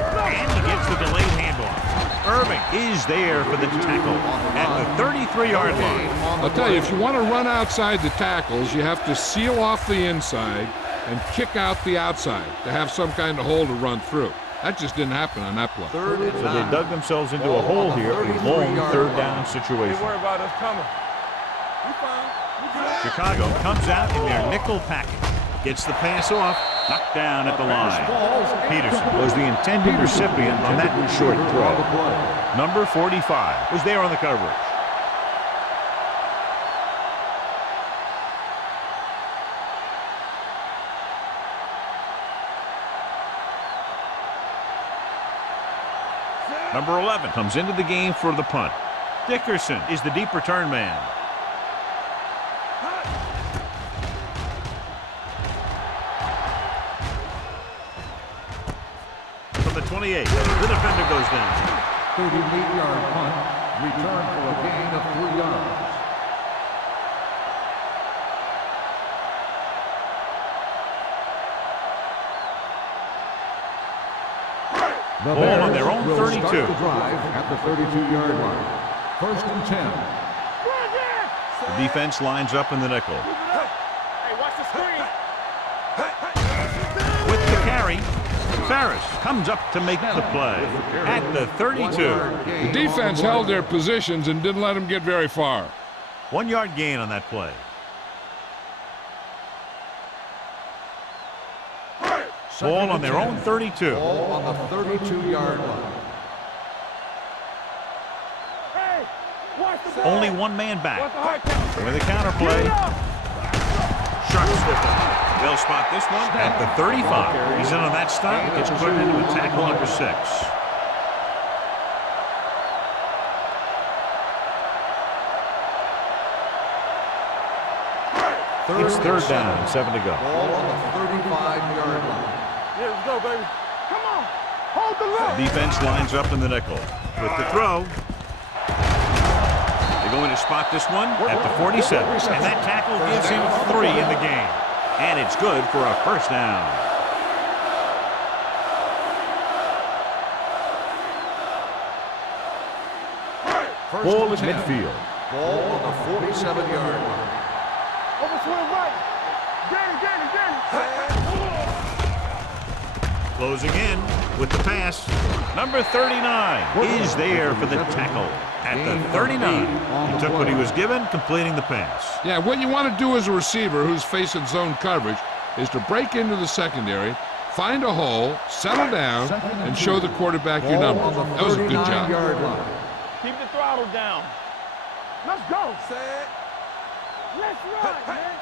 And he gets the delayed handoff. Irving is there for the tackle at the 33-yard line. I'll tell you, if you want to run outside the tackles, you have to seal off the inside and kick out the outside to have some kind of hole to run through. That just didn't happen on that play. So they dug themselves into a hole here, a long third down situation. Don't worry about us coming. We fine. Chicago comes out in their nickel package. Gets the pass off, knocked down at the line. Peterson was the intended recipient on that short throw. Number 45 was there on the coverage. Number 11 comes into the game for the punt. Dickerson is the deep return man. From the 28, the defender goes down. 38-yard punt, return for a gain of 3 yards. The Ball on their Bears own will 32. start the drive at the 32-yard line. First and 10. The defense lines up in the nickel. Hey, watch the screen. With the carry, Ferris comes up to make the play at the 32. The defense held their positions and didn't let them get very far. 1 yard gain on that play. Ball on their own 32. Ball on the 32-yard line. Hey, watch the ball. Only one man back. Watch the high count. With a counterplay. Sharks with it. They'll spot this one at the 35. He's in on that stop. Gets put into a tackle number 6. It's third down and 7 to go. Ball on the 35-yard line. Yeah, let's go, baby. Come on. Hold the line. Defense lines up in the nickel. With the throw. They're going to spot this one at the 47. And that tackle gives him 3 in the game. And it's good for a first down. Ball at midfield. Ball on the 47-yard line. Over swing right. Danny. Closing in with the pass. Number 39 is there for the tackle at the 39. He took what he was given, completing the pass. Yeah, what you want to do as a receiver who's facing zone coverage is to break into the secondary, find a hole, settle down, and show the quarterback your numbers. That was a good job. Keep the throttle down. Let's go. Let's run, man.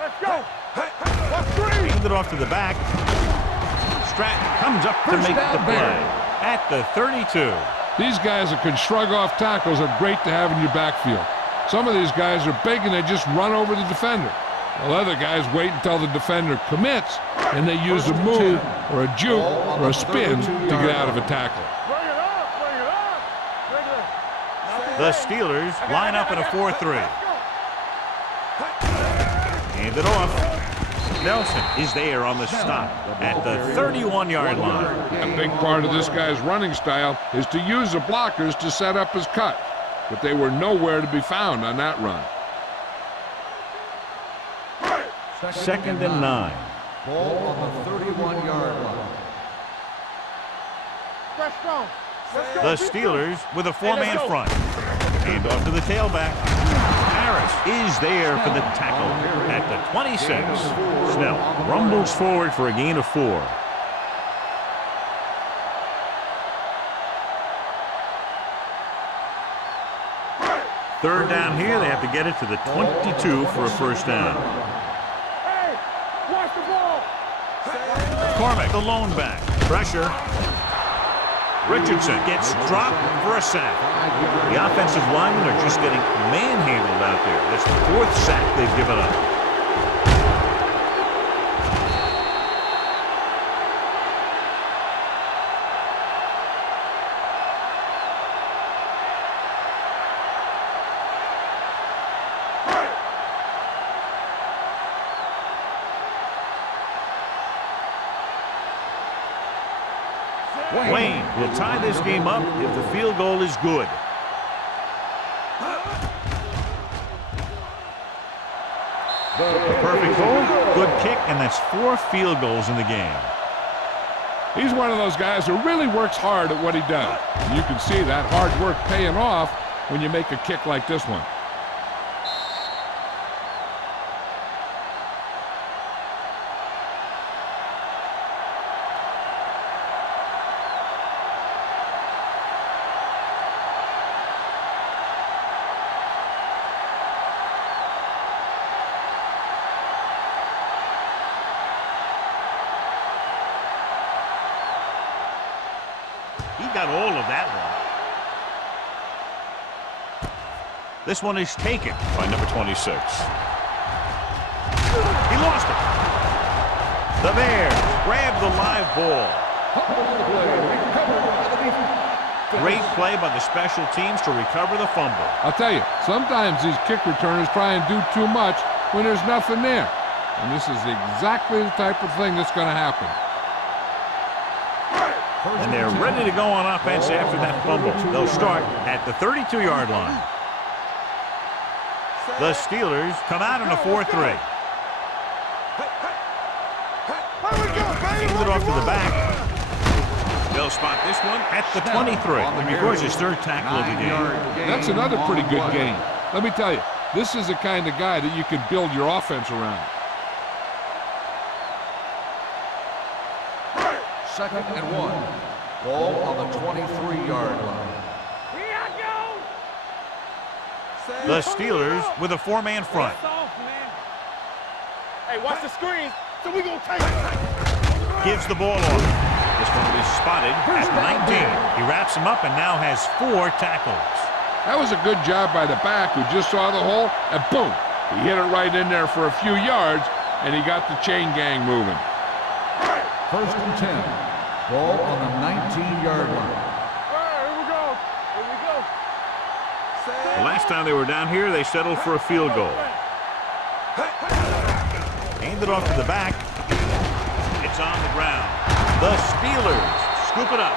Let's go. Let's three. Hand it off to the back. Stratton comes up to make the play at the 32. These guys that can shrug off tackles are great to have in your backfield. Some of these guys are big and they just run over the defender. While other guys wait until the defender commits and they use a move or a juke or a spin to get out of a tackle. Bring it up. The Steelers line up in a 4-3. Hand it off. Nelson is there on the stop at the 31-yard line. A big part of this guy's running style is to use the blockers to set up his cut, but they were nowhere to be found on that run. Second and 9. Ball on the 31-yard line. Press strong. Let's go. The Steelers with a 4-man front. Hand off to the tailback. Harris is there for the tackle at the 26. Snell rumbles forward for a gain of 4. Third down here. They have to get it to the 22 for a first down. Hey, watch the ball. McCormick, the lone back. Pressure. Richardson gets dropped for a sack. The offensive linemen are just getting manhandled out there. That's the 4th sack they've given up. Wayne will tie this game up if the field goal is good. Perfect hold, good kick, and that's 4 field goals in the game. He's one of those guys who really works hard at what he does. And you can see that hard work paying off when you make a kick like this one. He got all of that one. This one is taken by number 26. He lost it. The Bears grab the live ball. Great play by the special teams to recover the fumble. I'll tell you, sometimes these kick returners try and do too much when there's nothing there. And this is exactly the type of thing that's going to happen. And they're ready to go on offense after that fumble. They'll start at the 32-yard line. The Steelers come out in a 4-3. Hand it off to the back. They'll spot this one at the 23. And records his 3rd tackle of the game. That's another pretty good game. Let me tell you, this is the kind of guy that you can build your offense around. 2nd and 1. Ball on the 23-yard line. Here I go. The Steelers with a 4-man front. Hey, watch the screen. So we gonna take it. Gives the ball off. This one will be spotted at the 19. He wraps him up and now has 4 tackles. That was a good job by the back who just saw the hole, and boom, he hit it right in there for a few yards, and he got the chain gang moving. 1st and 10. Ball on the 19-yard line. All right, here we go. Here we go. The last time they were down here, they settled for a field goal. Hand it off to the back. It's on the ground. The Steelers scoop it up.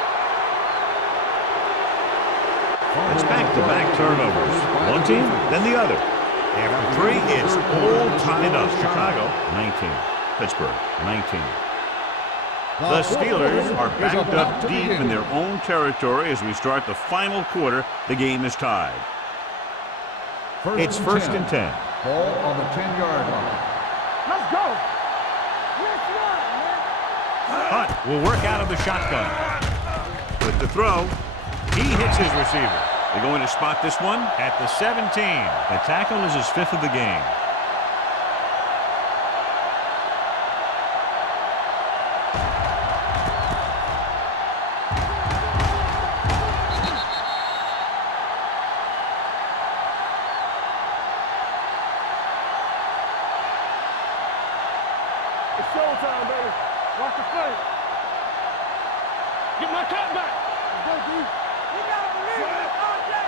It's back-to-back turnovers. One team, then the other. After 3, it's all tied up. Chicago, 19. Pittsburgh, 19. The Steelers are backed up deep in their own territory as we start the final quarter. The game is tied. It's 1st and 10. Ball on the 10-yard line. Let's go. Hunt will work out of the shotgun. With the throw, he hits his receiver. They're going to spot this one at the 17. The tackle is his 5th of the game. It's showtime, baby. Watch the play. Get my cut back. Let's go, D. You gotta believe it all day.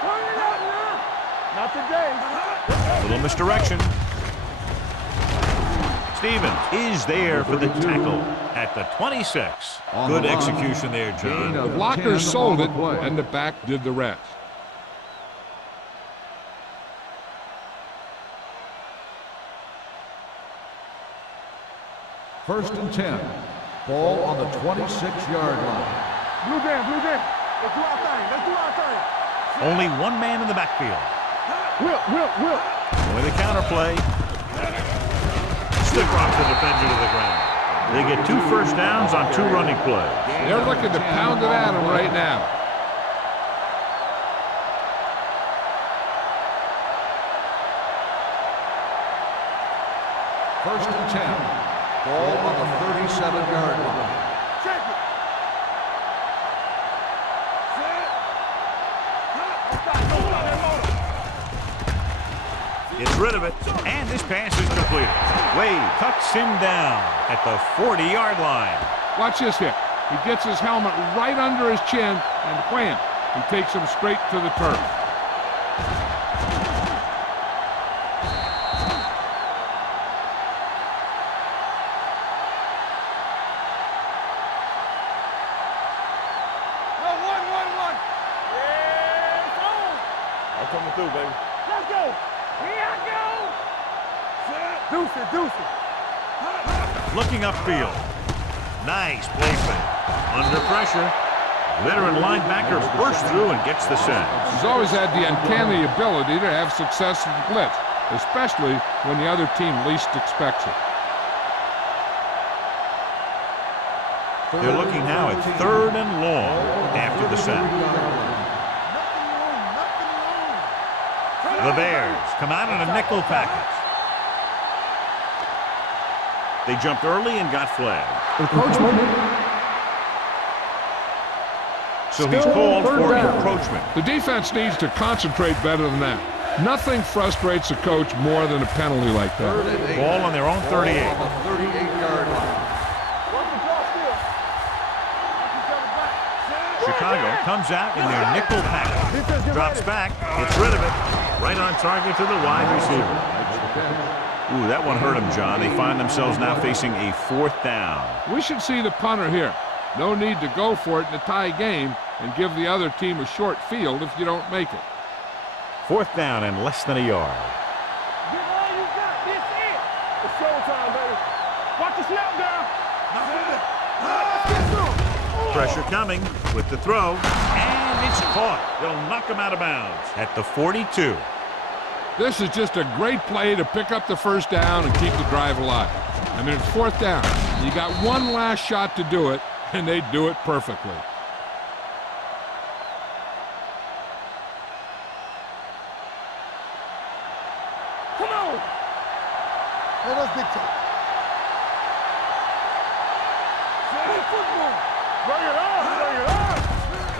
Turn it up now. Not today. Little misdirection. Stevens is there for the tackle at the 26. Good execution there, John. The blockers sold it, and the back did the rest. First and 10. Ball on the 26-yard line. Blue jam, blue jam. Let's do our thing. Let's do our thing. Only one man in the backfield. Whip. With a counterplay. Stick rocks the defender to the ground. They get 2 first downs on 2 running plays. They're looking to pound it at him right now. First and 10. Ball on the 37-yard line. Check it. Gets rid of it, and this pass is completed. Wade tucks him down at the 40-yard line. Watch this hit. He gets his helmet right under his chin, and wham, he takes him straight to the turf. coming through, baby. Let's go. Here I go. Deuce it, deuce it. Looking upfield. Nice placement. Under pressure. Veteran linebacker bursts through and gets the sack. He's always had the uncanny ability to have success in the blitz, especially when the other team least expects it. They're looking now at 3rd and long after the sack. The Bears come out in a nickel package. They jumped early and got flagged. So he's called for encroachment. The defense needs to concentrate better than that. Nothing frustrates a coach more than a penalty like that. Ball on their own 38. On the 38-yard line. Chicago comes out in their nickel package. Drops back, gets rid of it. Right on target to the wide receiver. Ooh, that one hurt him, John. They find themselves now facing a 4th down. We should see the punter here. No need to go for it in a tie game and give the other team a short field if you don't make it. 4th down and less than a yard. Give all you got. This it. It's showtime, baby. Watch the snap down. Pressure coming with the throw, and it's caught. They'll knock him out of bounds at the 42. This is just a great play to pick up the first down and keep the drive alive. I mean, it's 4th down. You got one last shot to do it, and they do it perfectly. Come on. Let us dictate. Football. Bring it on. Bring it on.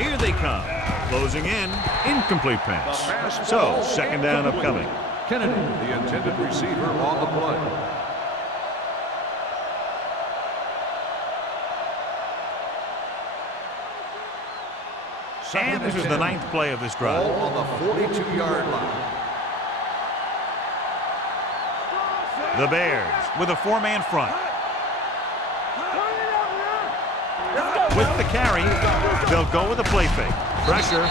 Here they come. Closing in. Incomplete pass. So, 2nd down upcoming. Kennedy, the intended receiver, on the play. And this is the 9th play of this drive. Ball on the 42-yard line. The Bears with a 4-man front. With the carry, they'll go with a play fake. Pressure.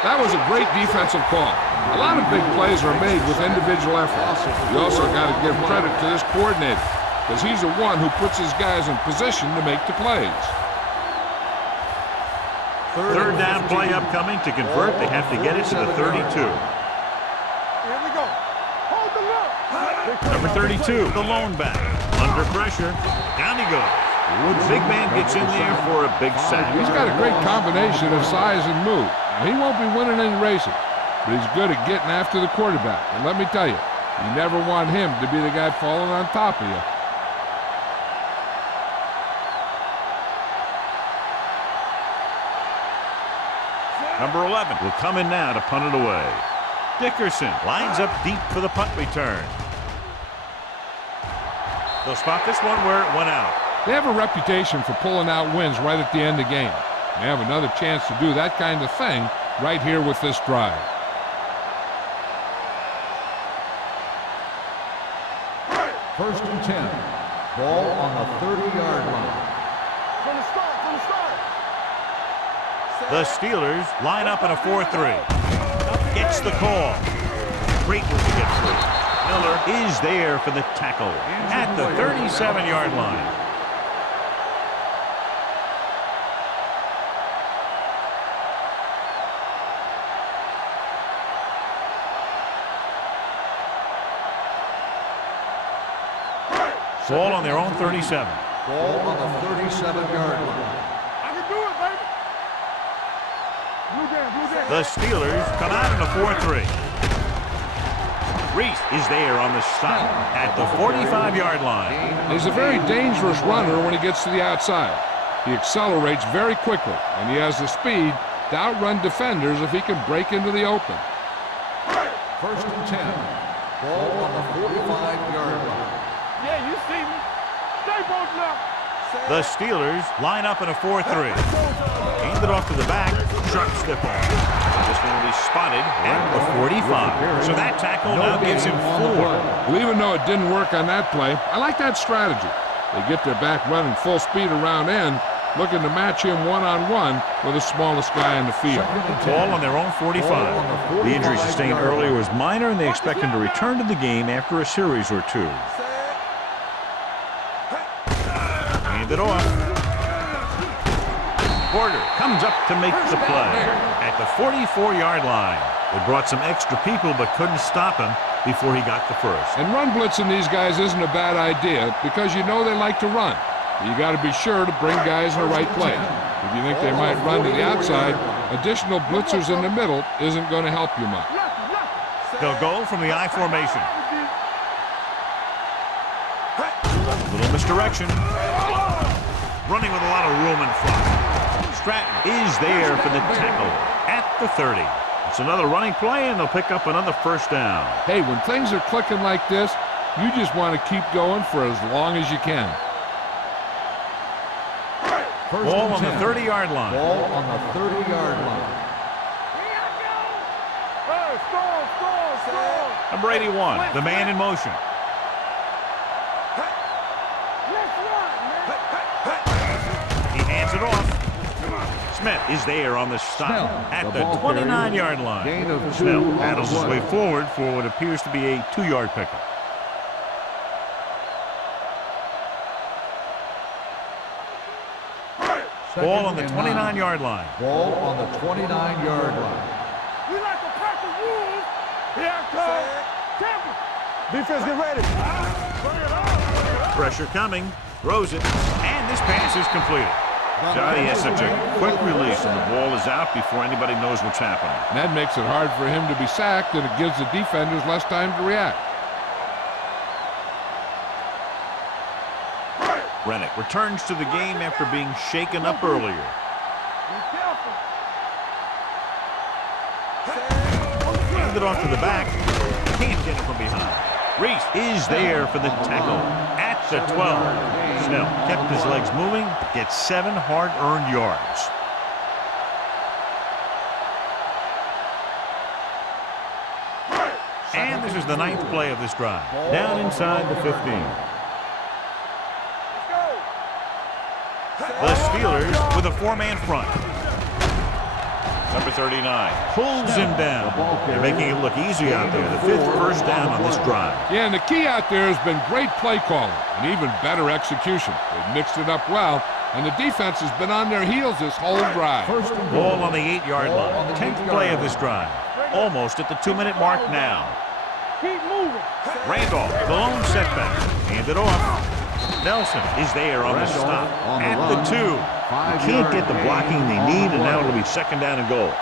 That was a great defensive call. A lot of big plays are made with individual effort. You also got to give credit to this coordinator, because he's the one who puts his guys in position to make the plays. 3rd down play upcoming. To convert, they have to get it to the 32. Here we go. Hold the look. Number 32, the lone back. Under pressure. Down he goes. Big man gets in there for a big sack. He's got a great combination of size and move. Now, he won't be winning any races, but he's good at getting after the quarterback. And let me tell you, you never want him to be the guy falling on top of you. Number 11 will come in now to punt it away. Dickerson lines up deep for the punt return. They'll spot this one where it went out. They have a reputation for pulling out wins right at the end of the game. They have another chance to do that kind of thing right here with this drive. First and 10. Ball on the 30-yard line. From the start. The Steelers line up in a 4-3. Gets the call. Great move to get through. Miller is there for the tackle at the 37-yard line. Ball on their own 37. Ball on the 37-yard line. I can do it, baby. Blue down. The Steelers come out in a 4-3. Reese is there on the stop at the 45-yard line. He's a very dangerous runner when he gets to the outside. He accelerates very quickly, and he has the speed to outrun defenders if he can break into the open. First and 10. Ball on the 45-yard line. Yeah, you see me. Stay both now. The Steelers line up in a 4-3. Hand it off to the back. Sharp stiff arm. This one will be spotted at the 45. So that tackle now gives him 4. Well, even though it didn't work on that play, I like that strategy. They get their back running full speed around end, looking to match him one-on-one with the smallest guy in the field. Ball on their own 45. The injury sustained earlier was minor, and they expect him to return to the game after a series or two. Hand it off. Porter comes up to make the play at the 44-yard line. They brought some extra people but couldn't stop him before he got the first. And run blitzing these guys isn't a bad idea because you know they like to run. You got to be sure to bring guys in the right place. If you think they might run to the outside, additional blitzers in the middle isn't going to help you much. They'll go from the I formation. Little misdirection. Running with a lot of room in front. Stratton is there for the tackle at the 30. It's another running play, and they'll pick up another first down. Hey, when things are clicking like this, you just want to keep going for as long as you can. Ball on the 30-yard line. Ball on the 30-yard line. Number 81, the man in motion. He hands it off. Smith is there on the stop at the 29-yard line. Gain of 2 Snell on battles the his play. way forward for what appears to be a 2-yard pickup. Ball on the 29-yard line. Ball on the 29-yard line. We like to pack the wolves. Here comes Temple. Defense, get ready. Bring it on. Pressure coming. Throws it. And this pass is completed. Johnny has such a quick release, and the ball is out before anybody knows what's happening. And that makes it hard for him to be sacked, and it gives the defenders less time to react. Rennick returns to the game after being shaken up earlier. Be careful. Hand it off to the back. Can't get it from behind. Reese is there for the tackle at the 12. Snell kept his legs moving, gets 7 hard-earned yards. And this is the 9th play of this drive. Down inside the 15. The Steelers with a 4-man front. Number 39 pulls him down. They're making it look easy out there. The 5th first down on this drive. Yeah, and the key out there has been great play calling and even better execution. They've mixed it up well, and the defense has been on their heels this whole drive. Ball on the 8-yard line. 10th play of this drive. Almost at the 2-minute mark now. Keep moving. Randolph, the lone setback. Hand it off. Nelson is there on the stop at the 2. You can't get the blocking they need, and now it'll be 2nd down and goal.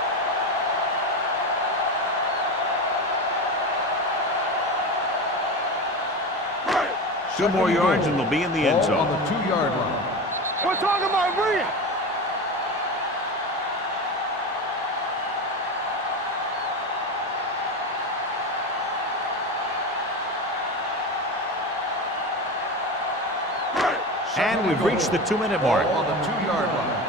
Two more yards, and they'll be in the end zone. On the 2-yard line. We're talking about Rhea. And we've reached the 2-minute mark. On the 2-yard line.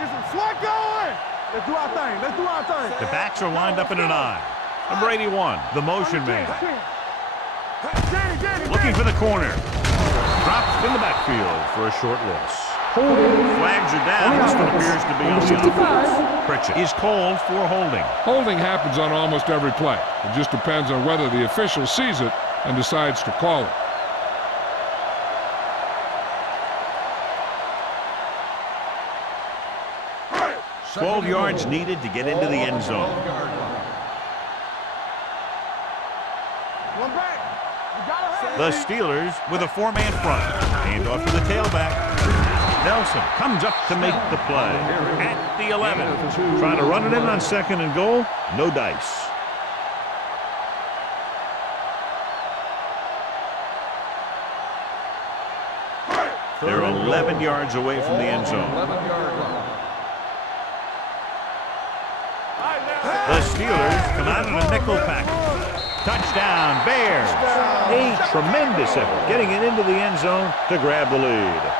Get some sweat going. Let's do our thing. Let's do our thing. The backs are lined up in an I. Number 81, the motion man. Looking for the corner. Dropped in the backfield for a short loss. Flags are down. This one appears to be on the offense. Pritchett is called for holding. Holding happens on almost every play. It just depends on whether the official sees it and decides to call it. Twelve yards needed to get into the end zone. One back. You gotta have The it. Steelers with a 4-man front. Hand off to the tailback. Nelson comes up to make the play at the 11. Trying to run it in on 2nd and goal. No dice. They're 11 yards away from the end zone. 11-yard line. The Steelers come out in a nickel package. Touchdown, Bears. A tremendous effort getting it into the end zone to grab the lead.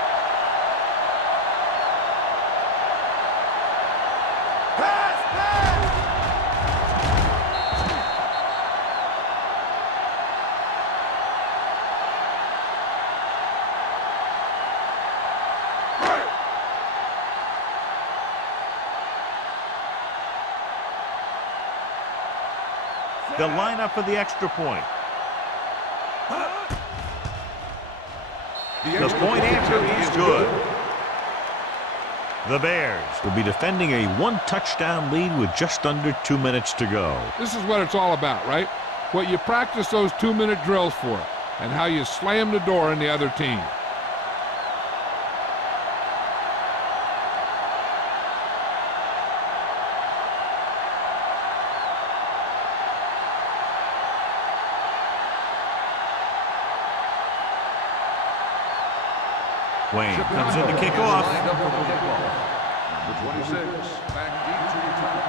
They'll line up for the extra point. The point answer is good. The Bears will be defending a one-touchdown lead with just under 2 minutes to go. This is what it's all about, right? What you practice those 2-minute drills for, and how you slam the door in the other team. Wayne comes in to kick off. Number 26, back deep to return.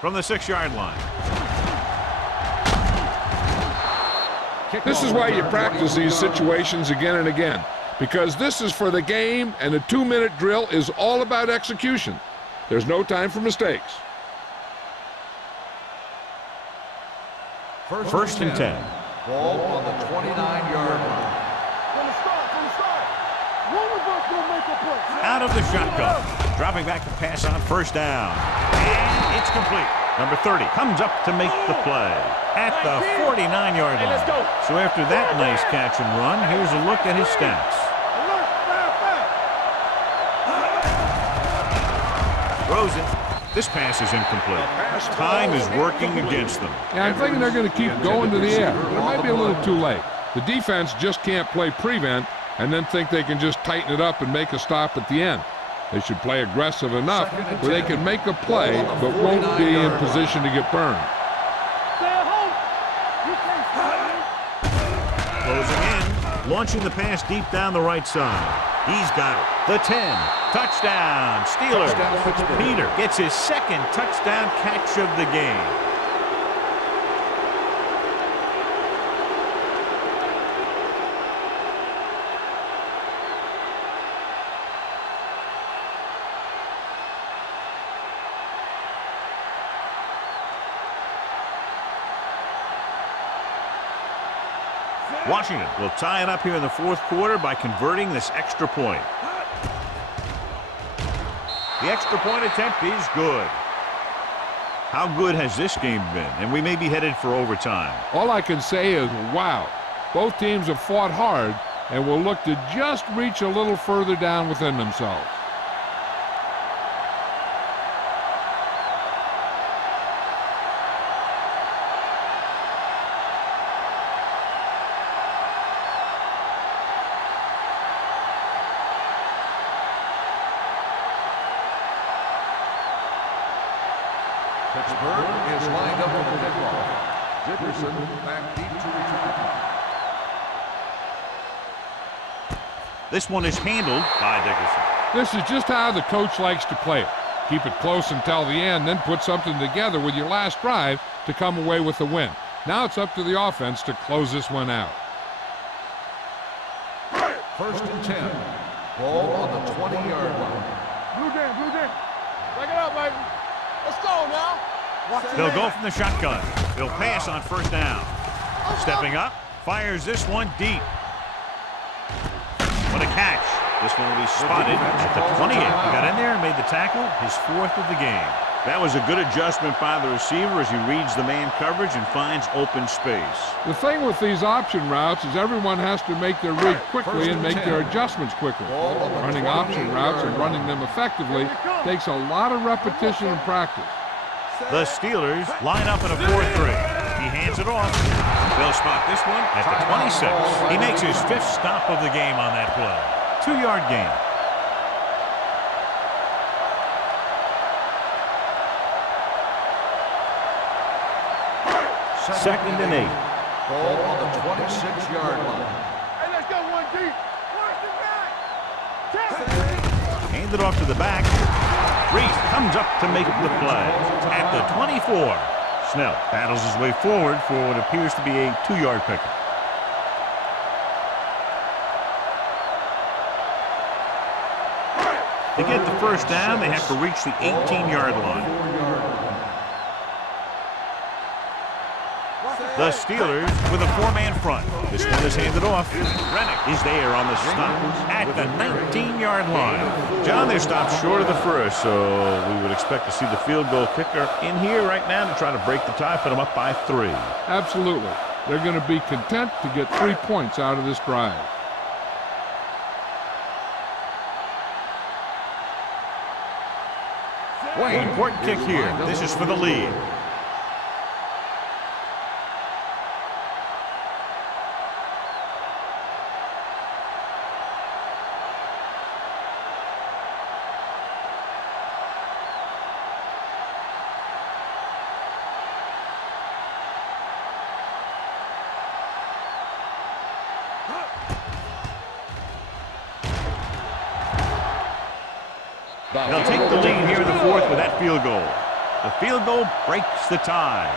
From the 6-yard line. This is why you practice these situations again and again, because this is for the game, and a 2-minute drill is all about execution. There's no time for mistakes. First and 10. Ball on the 29-yard line. From the start. One of us will make a play. Out of the shotgun. Dropping back to pass on first down. And it's complete. Number 30 comes up to make the play at the 49-yard line. Let's go. So after that nice catch and run, here's a look at his stats. Throws it. This pass is incomplete. Time is working against them. Yeah, I'm thinking they're going to keep going to the air. It might be a little too late. The defense just can't play prevent and then think they can just tighten it up and make a stop at the end. They should play aggressive enough where they can make a play but won't be in position to get burned. Closing in, launching the pass deep down the right side. He's got it. The 10. Touchdown, Steelers. Peter gets his second touchdown catch of the game. Washington will tie it up here in the fourth quarter by converting this extra point. The extra point attempt is good. How good has this game been? And we may be headed for overtime. All I can say is, wow. Both teams have fought hard and will look to just reach a little further down within themselves. Pittsburgh is lined up for the kickoff. Dickerson back deep to return. This one is handled by Dickerson. This is just how the coach likes to play it. Keep it close until the end, then put something together with your last drive to come away with the win. Now it's up to the offense to close this one out. First and 10. Ball on the 20-yard line. Blue game. Break it up, baby. Let's go now. They'll go from the shotgun. They'll pass on first down. Stepping up, fires this one deep. What a catch. This one will be spotted at the 28. He got in there and made the tackle, his fourth of the game. That was a good adjustment by the receiver as he reads the man coverage and finds open space. The thing with these option routes is everyone has to make their read quickly and make their adjustants quickly. Running option routes and running them effectively takes a lot of repetition and practice. The Steelers line up in a 4-3. He hands it off. They'll spot this one at the 26. He makes his fifth stop of the game on that play. 2-yard gain. Second and 8. Ball on the 26-yard line. Hey, let's go one deep. Hand it off to the back. Reese comes up to make the play at the 24. Snell battles his way forward for what appears to be a 2-yard pickup. To get the first down, they have to reach the 18-yard line. The Steelers with a 4-man front. This one is handed off. Rennick is there on the stop at the 19-yard line. John, they're stopped short of the first, so we would expect to see the field goal kicker in here right now to try to break the tie, put them up by 3. Absolutely. They're going to be content to get 3 points out of this drive. Important kick here. This is for the lead. They'll take the lead here in the 4th with that field goal. The field goal breaks the tie.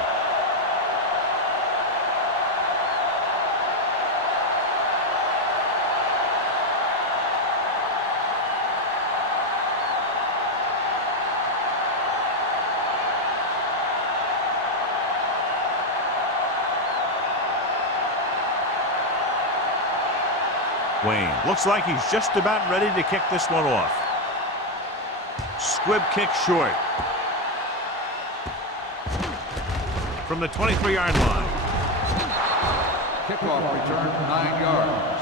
Wayne looks like he's just about ready to kick this one off. Squib kick short. From the 23-yard line. Kickoff return, 9 yards.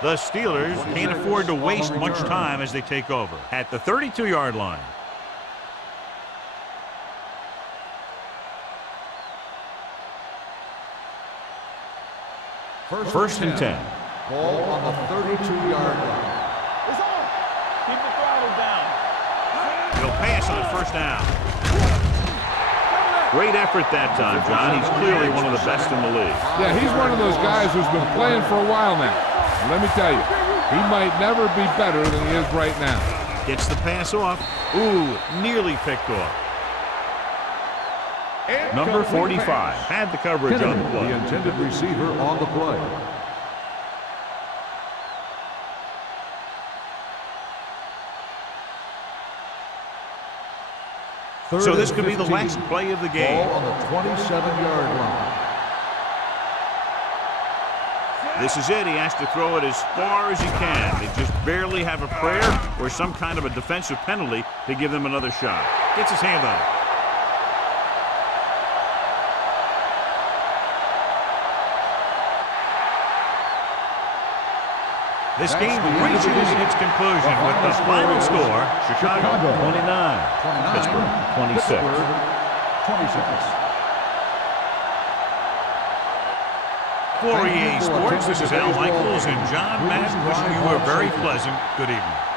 The Steelers can't afford to waste much time as they take over at the 32-yard line. First and 10. Ball on the 32-yard line. It's on. Keep the throttle down. He'll pass on first down. Great effort that time, John. He's clearly one of the best in the league. Yeah, he's one of those guys who's been playing for a while now. And let me tell you, he might never be better than he is right now. Gets the pass off. Ooh, nearly picked off. Number 45 had the coverage on the play. The intended receiver on the play. So this could be the last play of the game. Ball on the 27-yard line. This is it. He has to throw it as far as he can. They just barely have a prayer or some kind of a defensive penalty to give them another shot. Gets his hand on it. This game reaches its conclusion with the final score, Chicago 29, Pittsburgh 26. 26. For EA Sports, this is Al Michaels and John Madden wishing you a very pleasant good evening.